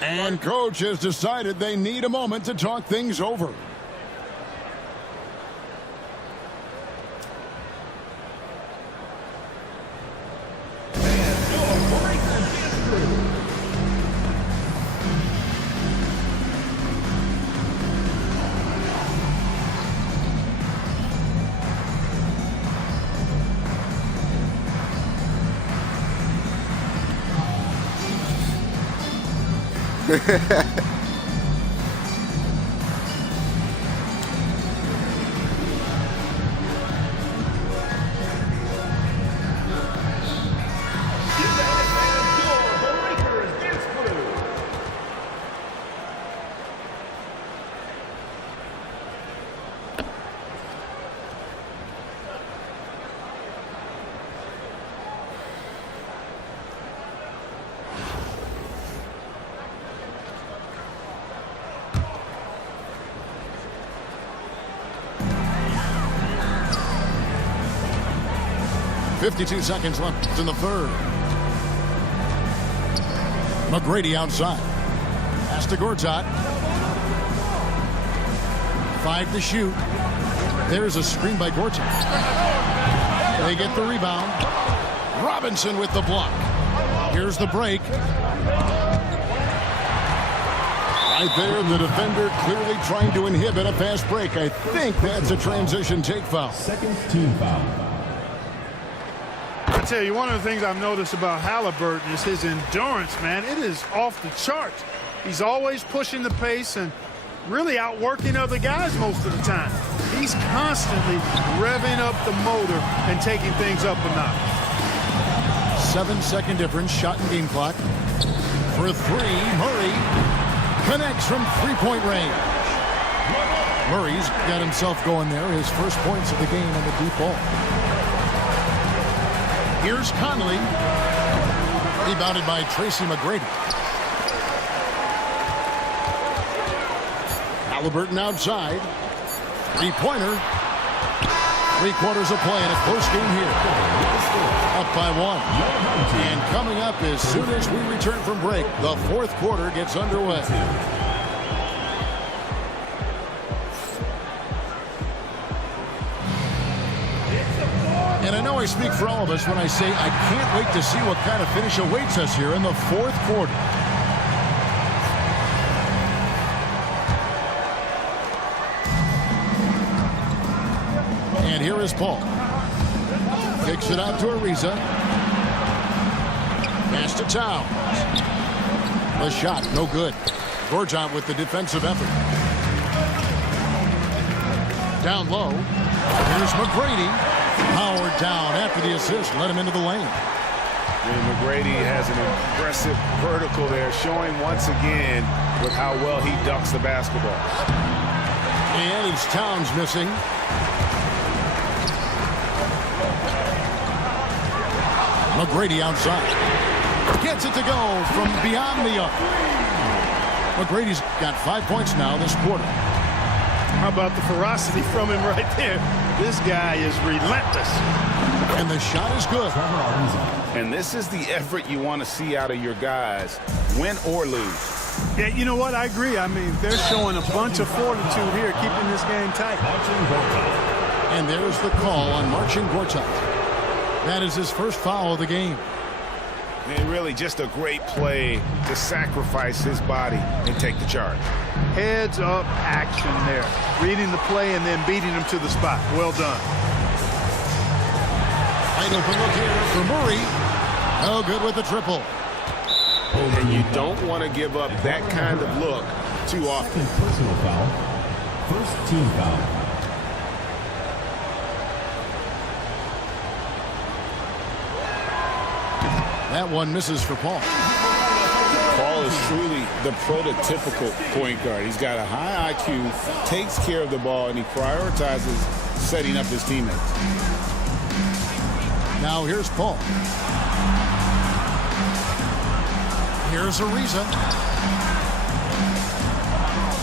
And coach has decided they need a moment to talk things over. 52 seconds left in the third. McGrady outside. Pass to Gortat. 5 to shoot. There's a screen by Gortat. They get the rebound. Robinson with the block. Here's the break. Right there, the defender clearly trying to inhibit a fast break. I think that's a transition take foul. Second team foul. I tell you, one of the things I've noticed about Halliburton is his endurance, man. It is off the charts. He's always pushing the pace and really outworking other guys most of the time. He's constantly revving up the motor and taking things up a notch. 7-second difference, shot and game clock. For 3, Murray connects from three-point range. Murray's got himself going there. His first points of the game on the deep ball. Here's Conley. Rebounded by Tracy McGrady. Halliburton outside. Three-pointer. 3/4 of play in a close game here. Up by 1. And coming up as soon as we return from break, the fourth quarter gets underway. And I know I speak for all of us when I say I can't wait to see what kind of finish awaits us here in the fourth quarter. And here is Paul. Kicks it out to Ariza. Pass to Towns. The shot, no good. Gortat with the defensive effort. Down low. Here's McGrady. Powered down after the assist. Let him into the lane. And McGrady has an impressive vertical there, showing once again with how well he ducks the basketball. And it's Towns missing. McGrady outside. Gets it to go from beyond the arc. McGrady's got 5 points now this quarter. How about the ferocity from him right there? This guy is relentless. And the shot is good. And this is the effort you want to see out of your guys, win or lose. Yeah, you know what? I agree. I mean, they're showing a bunch of fortitude here, keeping this game tight. And there's the call on Marcin Gortat. That is his first foul of the game. And really just a great play to sacrifice his body and take the charge. Heads up action there. Reading the play and then beating him to the spot. Well done. Wide open look here for Murray. No good with the triple. And you don't want to give up that kind of look too often. Personal foul. First team foul. That one misses for Paul. Paul is truly the prototypical point guard. He's got a high IQ, takes care of the ball, and he prioritizes setting up his teammates. Now here's Paul. Here's Ariza.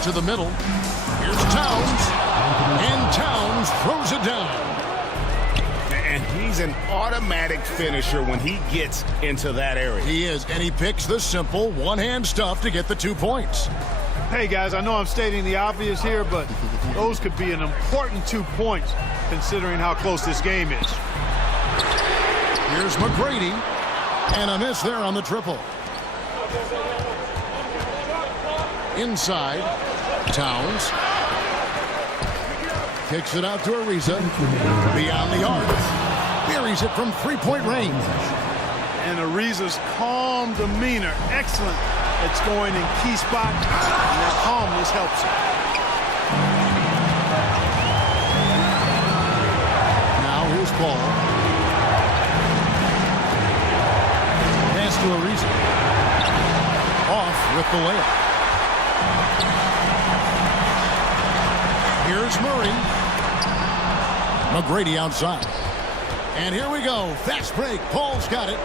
To the middle. Here's Towns. And Towns throws it down. And he's an automatic finisher when he gets into that area. He is, and he picks the simple one-hand stuff to get the 2 points. Hey, guys, I know I'm stating the obvious here, but those could be an important 2 points considering how close this game is. Here's McGrady, and a miss there on the triple. Inside, Towns. Kicks it out to Ariza. Beyond the arc. Buries it from three-point range. And Ariza's calm demeanor, excellent at scoring in key spots, and that calmness helps him. Now here's Paul. Pass to Ariza. Off with the layup. Here's Murray. McGrady outside. And here we go. Fast break. Paul's got it.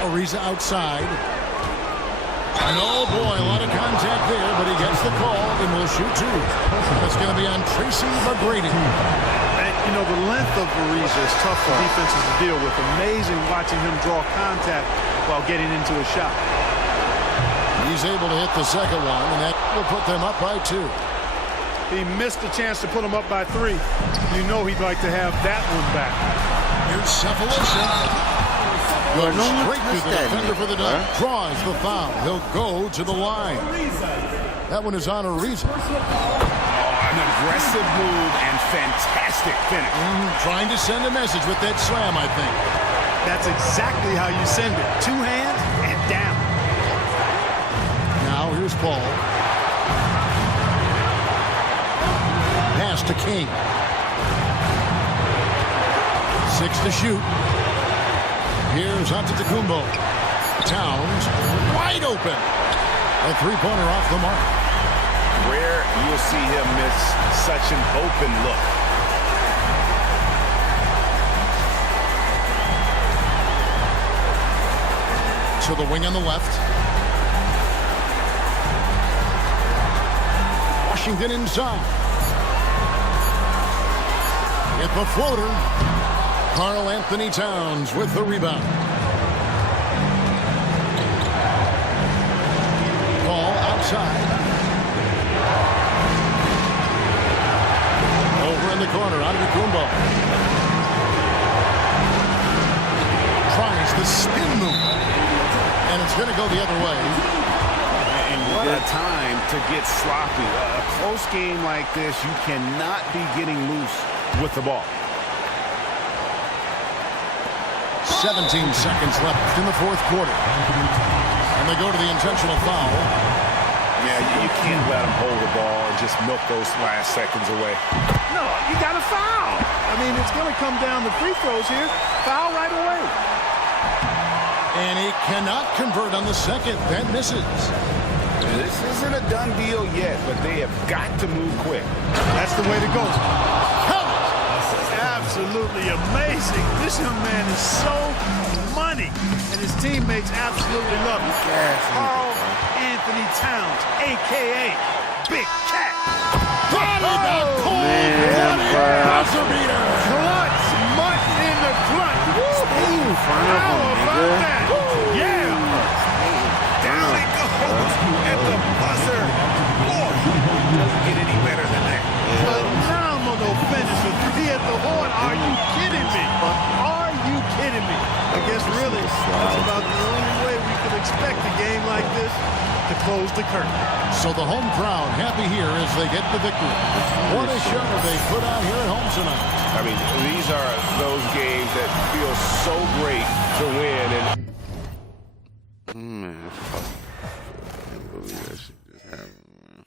Ariza outside. And oh boy, a lot of contact there, but he gets the call and will shoot two. That's going to be on Tracy McGrady. You know, the length of Ariza is tough for defenses to deal with. Amazing watching him draw contact while getting into a shot. He's able to hit the second one, and that will put them up by 2. He missed a chance to put him up by 3. You know he'd like to have that one back. Here's Cephalosha. Goes straight to the defender for the dunk. Draws the foul. He'll go to the line. That one is on Ariza. An aggressive move and fantastic finish. Trying to send a message with that slam, I think. That's exactly how you send it. 2 hands and down. Now here's Paul. Pass to King. 6 to shoot. Here's Antetokounmpo. Towns wide open. A 3-pointer off the mark. Rare you'll see him miss such an open look. To the wing on the left. Washington inside. Hit the floater. Karl Anthony Towns with the rebound. Ball outside. Over in the corner, Antetokounmpo. Tries the spin move. And it's going to go the other way. And what a time to get sloppy. A close game like this, you cannot be getting loose with the ball. 17 seconds left in the fourth quarter. And they go to the intentional foul. Yeah, you can't let them hold the ball and just milk those last seconds away. No, you got to foul. I mean, it's going to come down to free throws here. Foul right away. And he cannot convert on the second. That misses. This isn't a done deal yet, but they have got to move quick. That's the way to go. Absolutely amazing. This young man is so money, and his teammates absolutely love him. Karl Anthony Towns, a.k.a. Big Cat. Buzzer beater. Clutch, much in the clutch. How about that? Yeah. Down it goes at the buzzer. Boy, doesn't get any better than that. Phenomenal finish with 3 at the horn. Are you kidding me? Are you kidding me? I guess really that's about the only way we could expect a game like this to close the curtain. So the home crowd happy here as they get the victory. What a show they put on here at home tonight. I mean, these are those games that feel so great to win. And Man, fuck. I can't believe that shit just happened, man.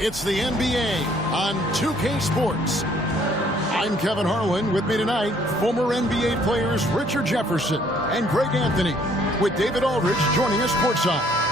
It's the NBA on 2K Sports. I'm Kevin Harlan. With me tonight, former NBA players Richard Jefferson and Greg Anthony, with David Aldridge joining us courtside.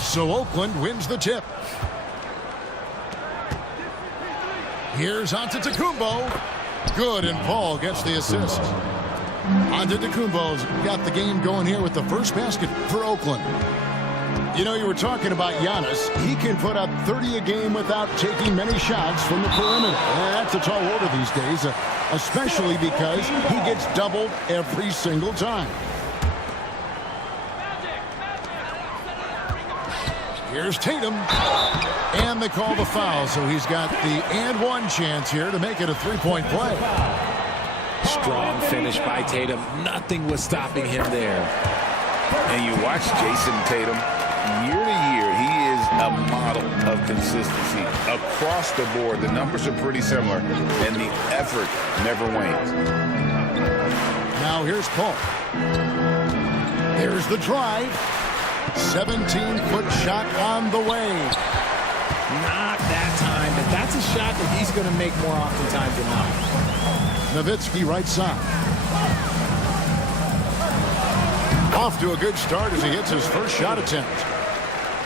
So Oakland wins the tip. Here's Antetokounmpo. Good, and Paul gets the assist. Antetokounmpo's got the game going here with the first basket for Oakland. You know, you were talking about Giannis. He can put up 30 a game without taking many shots from the perimeter. That's a tall order these days, especially because he gets doubled every single time. Here's Tatum, and they call the foul, so he's got the and one chance here to make it a three-point play. Strong finish by Tatum. Nothing was stopping him there. And you watch Jason Tatum, year to year, he is a model of consistency. Across the board, the numbers are pretty similar, and the effort never wanes. Now here's Paul. There's the drive. 17-foot shot on the way. Not that time, but that's a shot that he's going to make more oftentimes than not. Nowitzki right side. Off to a good start as he hits his first shot attempt.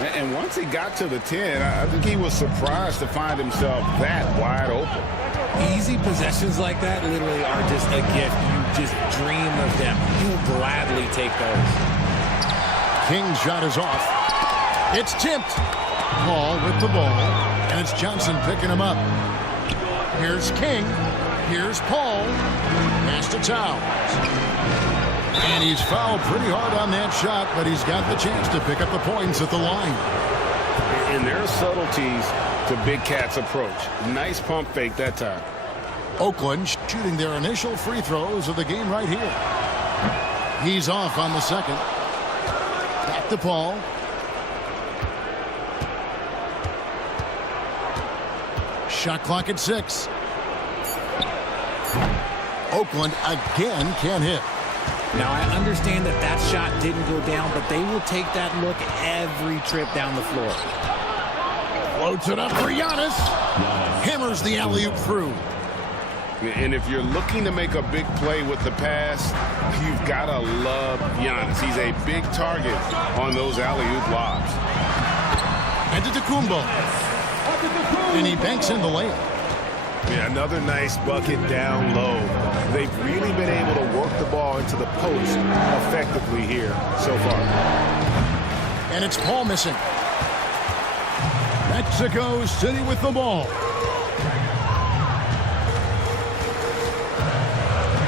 And once he got to the 10, I think he was surprised to find himself that wide open. Easy possessions like that literally are just a gift. You just dream of them. You'll gladly take those. King's shot is off. It's tipped. Paul with the ball, and it's Johnson picking him up. Here's King. Here's Paul. Pass to Towns. And he's fouled pretty hard on that shot, but he's got the chance to pick up the points at the line. And there are subtleties to Big Cat's approach. Nice pump fake that time. Oakland shooting their initial free throws of the game right here. He's off on the second. Back to Paul. Shot clock at 6. Oakland again can't hit. Now, I understand that that shot didn't go down, but they will take that look every trip down the floor. Floats it up for Giannis. Hammers the alley-oop through. And if you're looking to make a big play with the pass, you've got to love Giannis. He's a big target on those alley-oop lobs. Antetokounmpo. And he banks in the layup. Yeah, another nice bucket down low. They've really been able to work the ball into the post effectively here so far. And it's Paul missing. Mexico City with the ball.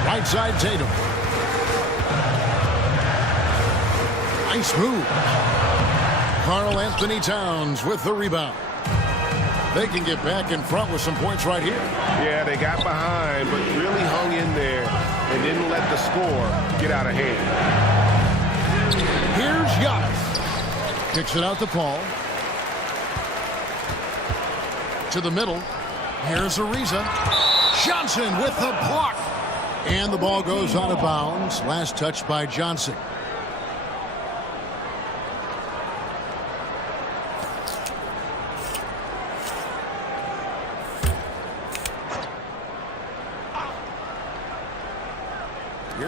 Right side, Tatum. Nice move. Karl Anthony Towns with the rebound. They can get back in front with some points right here. Yeah, they got behind, but really hung in there and didn't let the score get out of hand. Here's Giannis. Kicks it out to Paul. To the middle. Here's Ariza. Johnson with the block. And the ball goes out of bounds. Last touch by Johnson.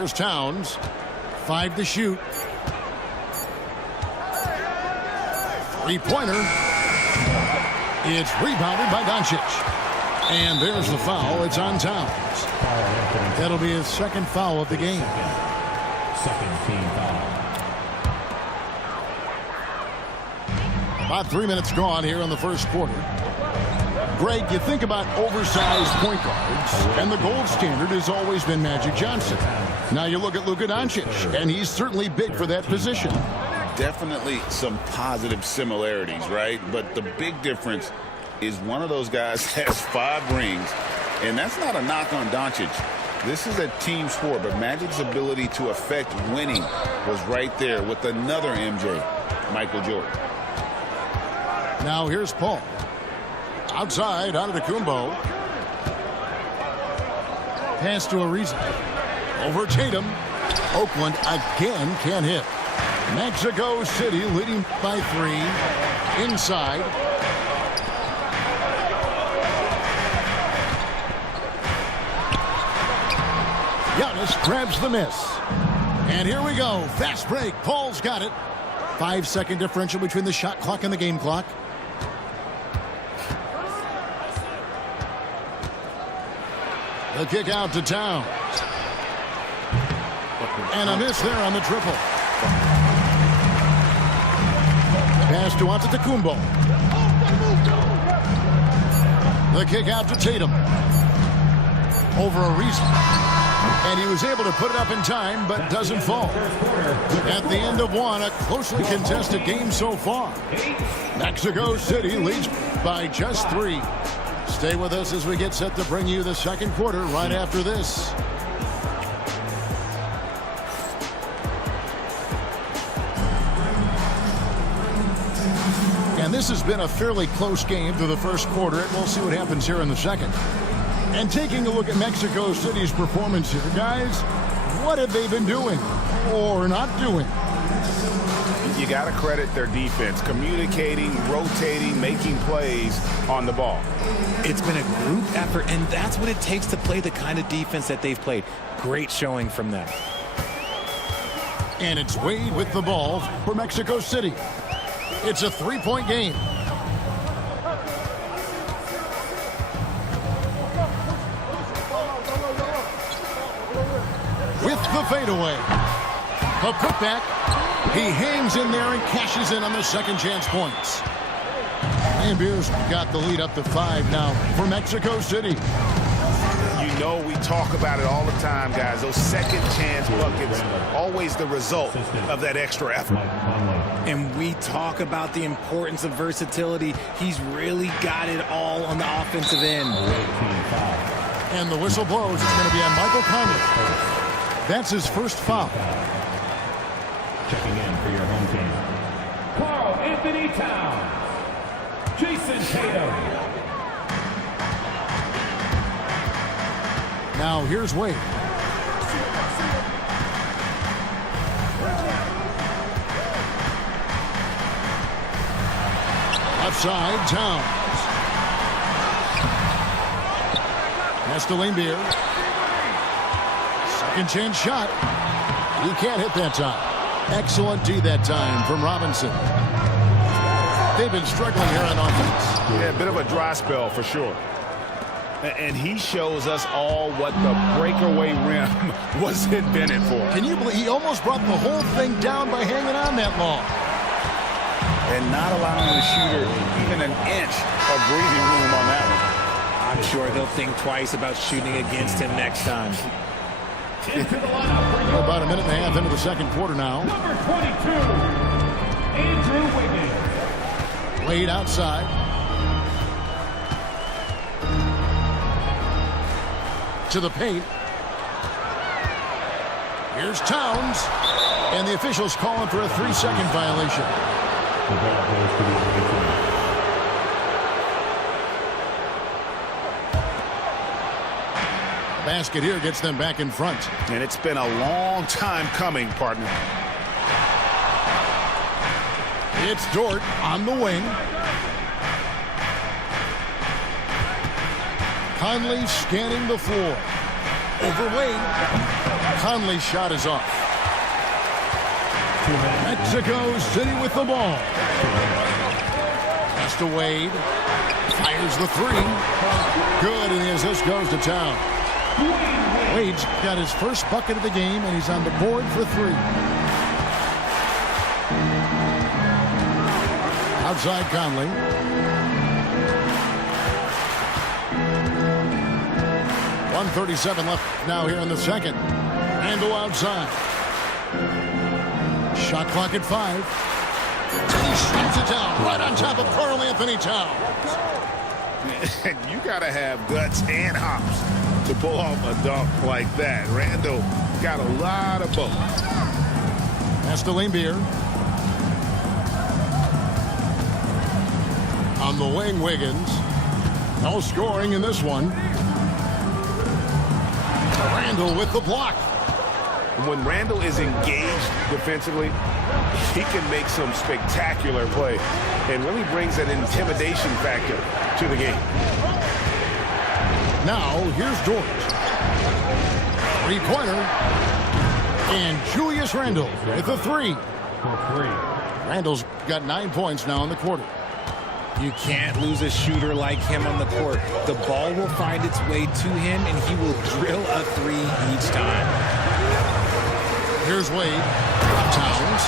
Here's Towns. 5 to shoot. Three-pointer. It's rebounded by Doncic. And there's the foul. It's on Towns. That'll be his second foul of the game. Second team foul. About 3 minutes gone here in the first quarter. Greg, you think about oversized point guards, and the gold standard has always been Magic Johnson. Now you look at Luka Doncic, and he's certainly big for that position. Definitely some positive similarities, right? But the big difference is one of those guys has 5 rings, and that's not a knock on Doncic. This is a team sport, but Magic's ability to affect winning was right there with another MJ, Michael Jordan. Now here's Paul. Outside, Antetokounmpo. Pass to Ariza. Over Tatum. Oakland again can't hit. Mexico City leading by 3. Inside. Giannis grabs the miss. And here we go. Fast break. Paul's got it. 5-second differential between the shot clock and the game clock. The kick out to Towns. And a miss there on the triple. Pass to Antetokounmpo. The kick out to Tatum. Over Ariza. And he was able to put it up in time, but doesn't fall. At the end of one, a closely contested game so far. Mexico City leads by just 3. Stay with us as we get set to bring you the second quarter right after this. And this has been a fairly close game through the first quarter, and we'll see what happens here in the second. And taking a look at Mexico City's performance here, guys, what have they been doing or not doing? You got to credit their defense, communicating, rotating, making plays on the ball. It's been a group effort, and that's what it takes to play the kind of defense that they've played. Great showing from them. And it's Wade with the ball for Mexico City. It's a 3-point game. With the fadeaway. A putback. He hangs in there and cashes in on the second chance points. And Beers got the lead up to 5 now for Mexico City. You know we talk about it all the time, guys. Those second chance buckets, always the result of that extra effort. And we talk about the importance of versatility. He's really got it all on the offensive end. And the whistle blows. It's going to be on Michael Conley. That's his first foul. Checking in for your home team, Carl Anthony Towns. Jason Tatum. Now here's Wade. Outside, Towns. That's to Lambeer. Second chance shot. He can't hit that time. Excellent D that time from Robinson. They've been struggling here on offense. Yeah, a bit of a dry spell for sure. And he shows us all what the breakaway rim was invented for. Can you believe he almost brought the whole thing down by hanging on that long? And not allowing the shooter even an inch of breathing room on that one. I'm sure they'll think twice about shooting against him next time. About a minute and a half into the second quarter now. Number 22, Andrew Wiggins. Wade outside. To the paint. Here's Towns. And the officials calling for a 3-second violation. The ball goes to the other team. Basket here gets them back in front. And it's been a long time coming, partner. It's Dort on the wing. Conley scanning the floor. Over Wade. Conley's shot is off. Mexico City with the ball. Pass to Wade. Fires the three. Good, and the assist goes to town. Wade's got his first bucket of the game, and he's on the board for three. Outside Conley. .137 left now here in the second. Randle outside. Shot clock at 5. He slams it down right on top of Karl Anthony Towns. You got to have guts and hops to pull off a dunk like that. Randle got a lot of both. Pass to Lambier. On the wing, Wiggins. No scoring in this one. Randle with the block. When Randle is engaged defensively, he can make some spectacular play and really brings an intimidation factor to the game. Now, here's Dort. Three-pointer. And Julius Randle with a three. Randle's got 9 points now in the quarter. You can't lose a shooter like him on the court. The ball will find its way to him, and he will drill a three each time. Here's Wade. Towns.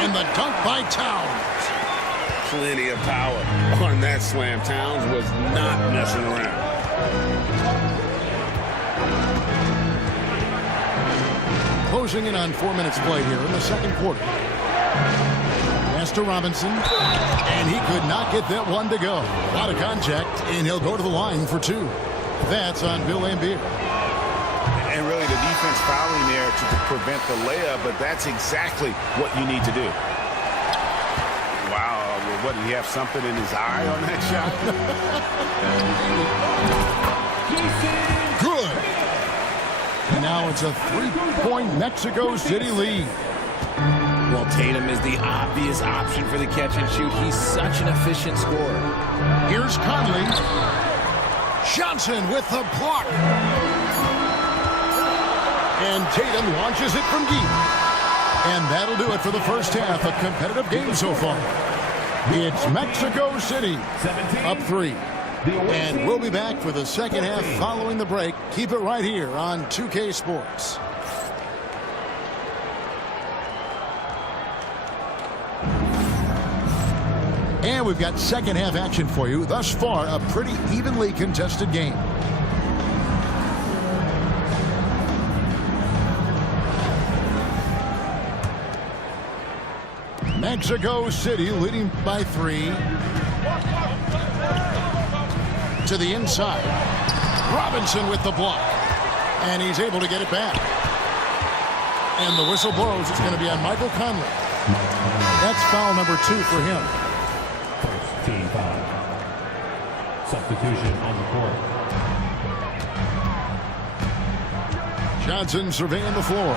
And the dunk by Towns. Plenty of power on that slam. Towns was not messing around. Closing in on 4 minutes play here in the second quarter. Pass to Robinson, and he could not get that one to go. A lot of contact, and he'll go to the line for two. That's on Bill Lambier. And really the defense fouling there to prevent the layup, but that's exactly what you need to do. Wow, what, did he have something in his eye on that shot? Good. And now it's a three-point Mexico City lead. Well, Tatum is the obvious option for the catch and shoot. He's such an efficient scorer. Here's Conley. Johnson with the block. And Tatum launches it from deep. And that'll do it for the first half. A competitive game so far. It's Mexico City up 3. And we'll be back for the second half following the break. Keep it right here on 2K Sports. And we've got second half action for you. Thus far, a pretty evenly contested game. Mexico City leading by 3. To the inside. Robinson with the block. And he's able to get it back. And the whistle blows. It's going to be on Michael Conley. That's foul number 2 for him. First team foul. Substitution on the court. Johnson surveying the floor.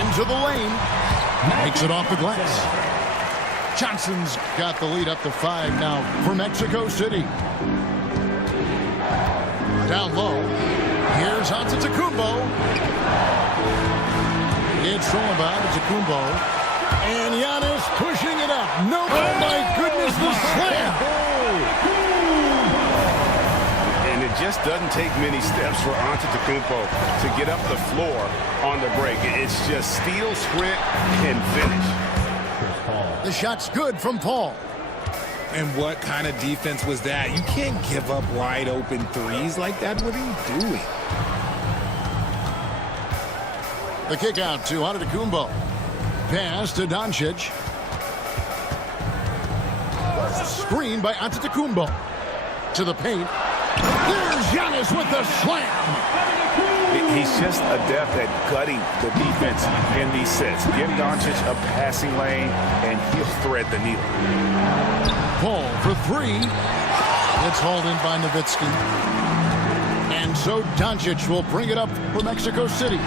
Into the lane. Makes it off the glass. Johnson's got the lead up to 5 now for Mexico City. Down low. Here's Antetokounmpo. It's thrown by Antetokounmpo. And Giannis pushing it up. No, oh my goodness, the slam. And it just doesn't take many steps for Antetokounmpo to get up the floor on the break. It's just steal, sprint, and finish. The shot's good from Paul. And what kind of defense was that? You can't give up wide open threes like that. What are you doing? The kick out to Antetokounmpo. Pass to Doncic. Screen by Antetokounmpo. To the paint. There's Giannis with the slam. He's just adept at gutting the defense in these sets. Give Doncic a passing lane, and he'll thread the needle. Paul for 3. It's hauled in by Nowitzki. And so Doncic will bring it up for Mexico City.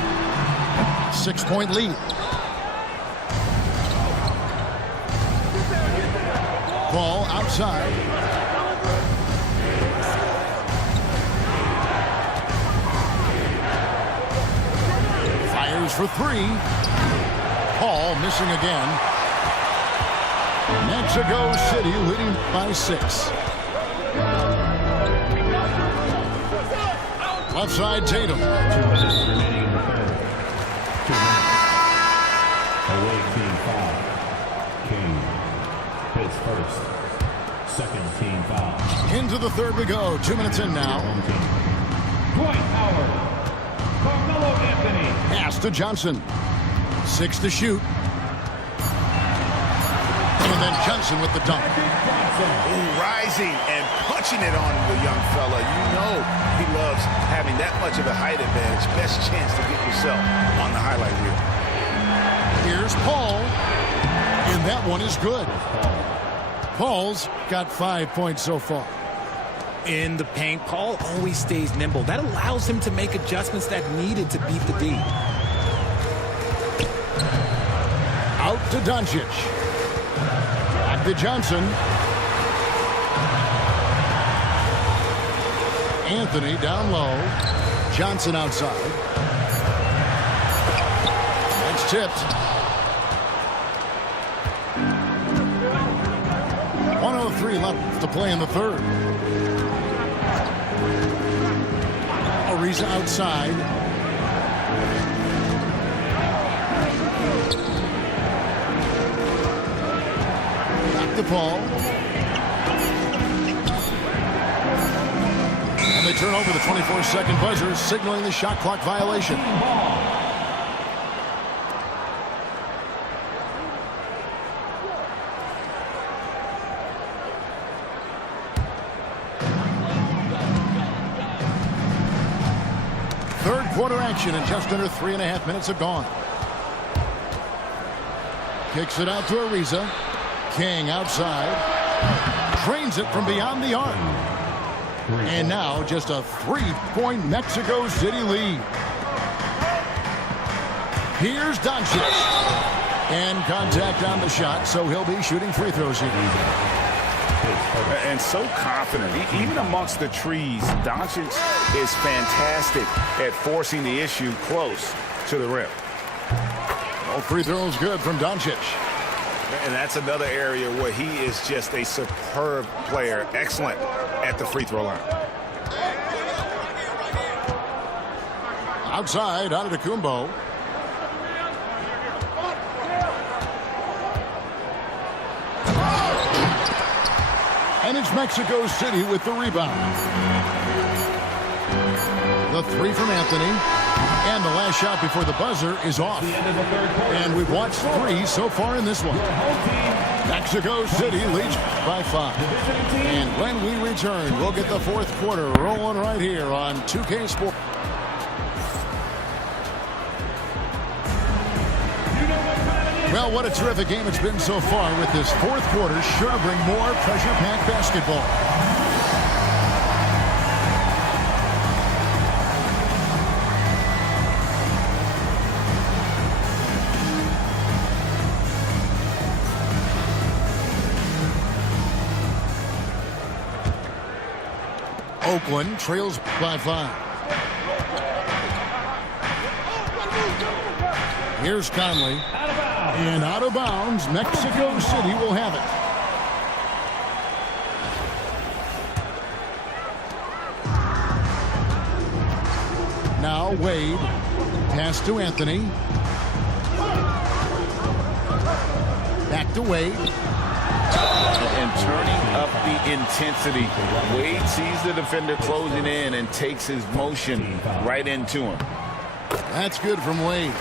6-point lead. Ball outside. for three. Paul missing again. Mexico City leading by 6. Left side, Tatum. 2 minutes remaining in the third. 2 minutes. Away team foul. King. His first. Second team foul. Into the third we go. 2 minutes in now. Dwight Howard. Carmelo Anthony. Pass to Johnson. 6 to shoot. And then Johnson with the dunk. Ooh, rising and punching it on the young fella. You know he loves having that much of a height advantage. Best chance to get yourself on the highlight reel. Here's Paul. And that one is good. Paul's got 5 points so far. In the paint, Paul always stays nimble. That allows him to make adjustments that needed to beat the D. Out to Doncic. Back to Johnson. Anthony down low. Johnson outside. That's tipped. 1:03 left to play in the third. Ariza outside. Back to Paul. And they turn over the 24-second buzzer, signaling the shot clock violation. Third quarter action, and just under 3.5 minutes have gone. Kicks it out to Ariza. King outside. Trains it from beyond the arc. And now just a 3-point Mexico City lead. Here's Doncic. And contact on the shot, so he'll be shooting free throws here. And so confident. Even amongst the trees, Doncic is fantastic at forcing the issue close to the rim. All free throws good from Doncic. And that's another area where he is just a superb player. Excellent at the free throw line. Outside, Antetokounmpo. And it's Mexico City with the rebound. The three from Anthony. And the last shot before the buzzer is off. And we've watched 3 so far in this one. Mexico City leads by 5. And when we return, we'll get the fourth quarter rolling right here on 2K Sports. Well, what a terrific game it's been so far, with this fourth quarter sure to bring more pressure-packed basketball. Oakland trails by 5. Here's Conley. And out of bounds, Mexico City will have it. Now Wade. Pass to Anthony. Back to Wade. And turning up the intensity. Wade sees the defender closing in and takes his motion right into him. That's good from Wade.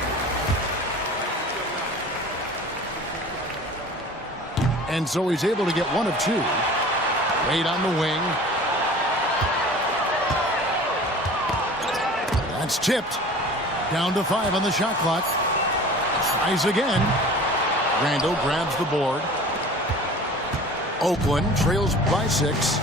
And so he's able to get 1 of 2. Wade on the wing. That's tipped. Down to 5 on the shot clock. Tries again. Randall grabs the board. Oakland trails by 6.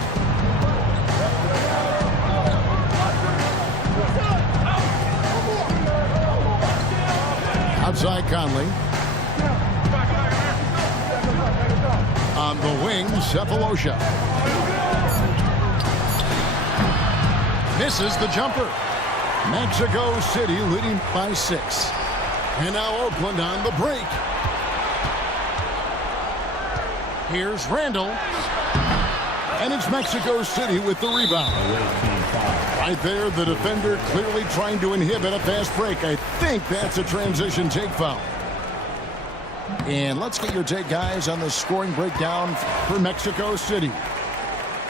Outside Conley. On the wing, Cephalosha. Misses the jumper. Mexico City leading by 6. And now Oakland on the break. Here's Randall. And it's Mexico City with the rebound. Right there, the defender clearly trying to inhibit a fast break. I think that's a transition take foul. And let's get your take, guys, on the scoring breakdown for Mexico City.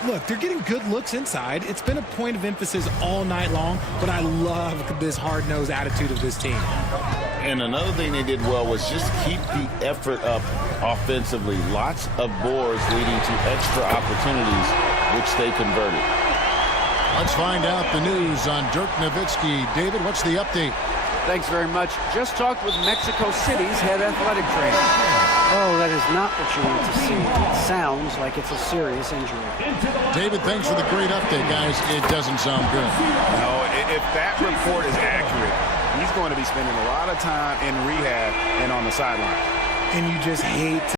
Look, they're getting good looks inside. It's been a point of emphasis all night long, but I love this hard-nosed attitude of this team. And another thing they did well was just keep the effort up offensively. Lots of boards leading to extra opportunities, which they converted. Let's find out the news on Dirk Nowitzki. David, what's the update? Thanks very much. Just talked with Mexico City's head athletic trainer. Oh, that is not what you want to see. It sounds like it's a serious injury. David, thanks for the great update, guys. It doesn't sound good. No, if that report is accurate, he's going to be spending a lot of time in rehab and on the sideline. And you just hate to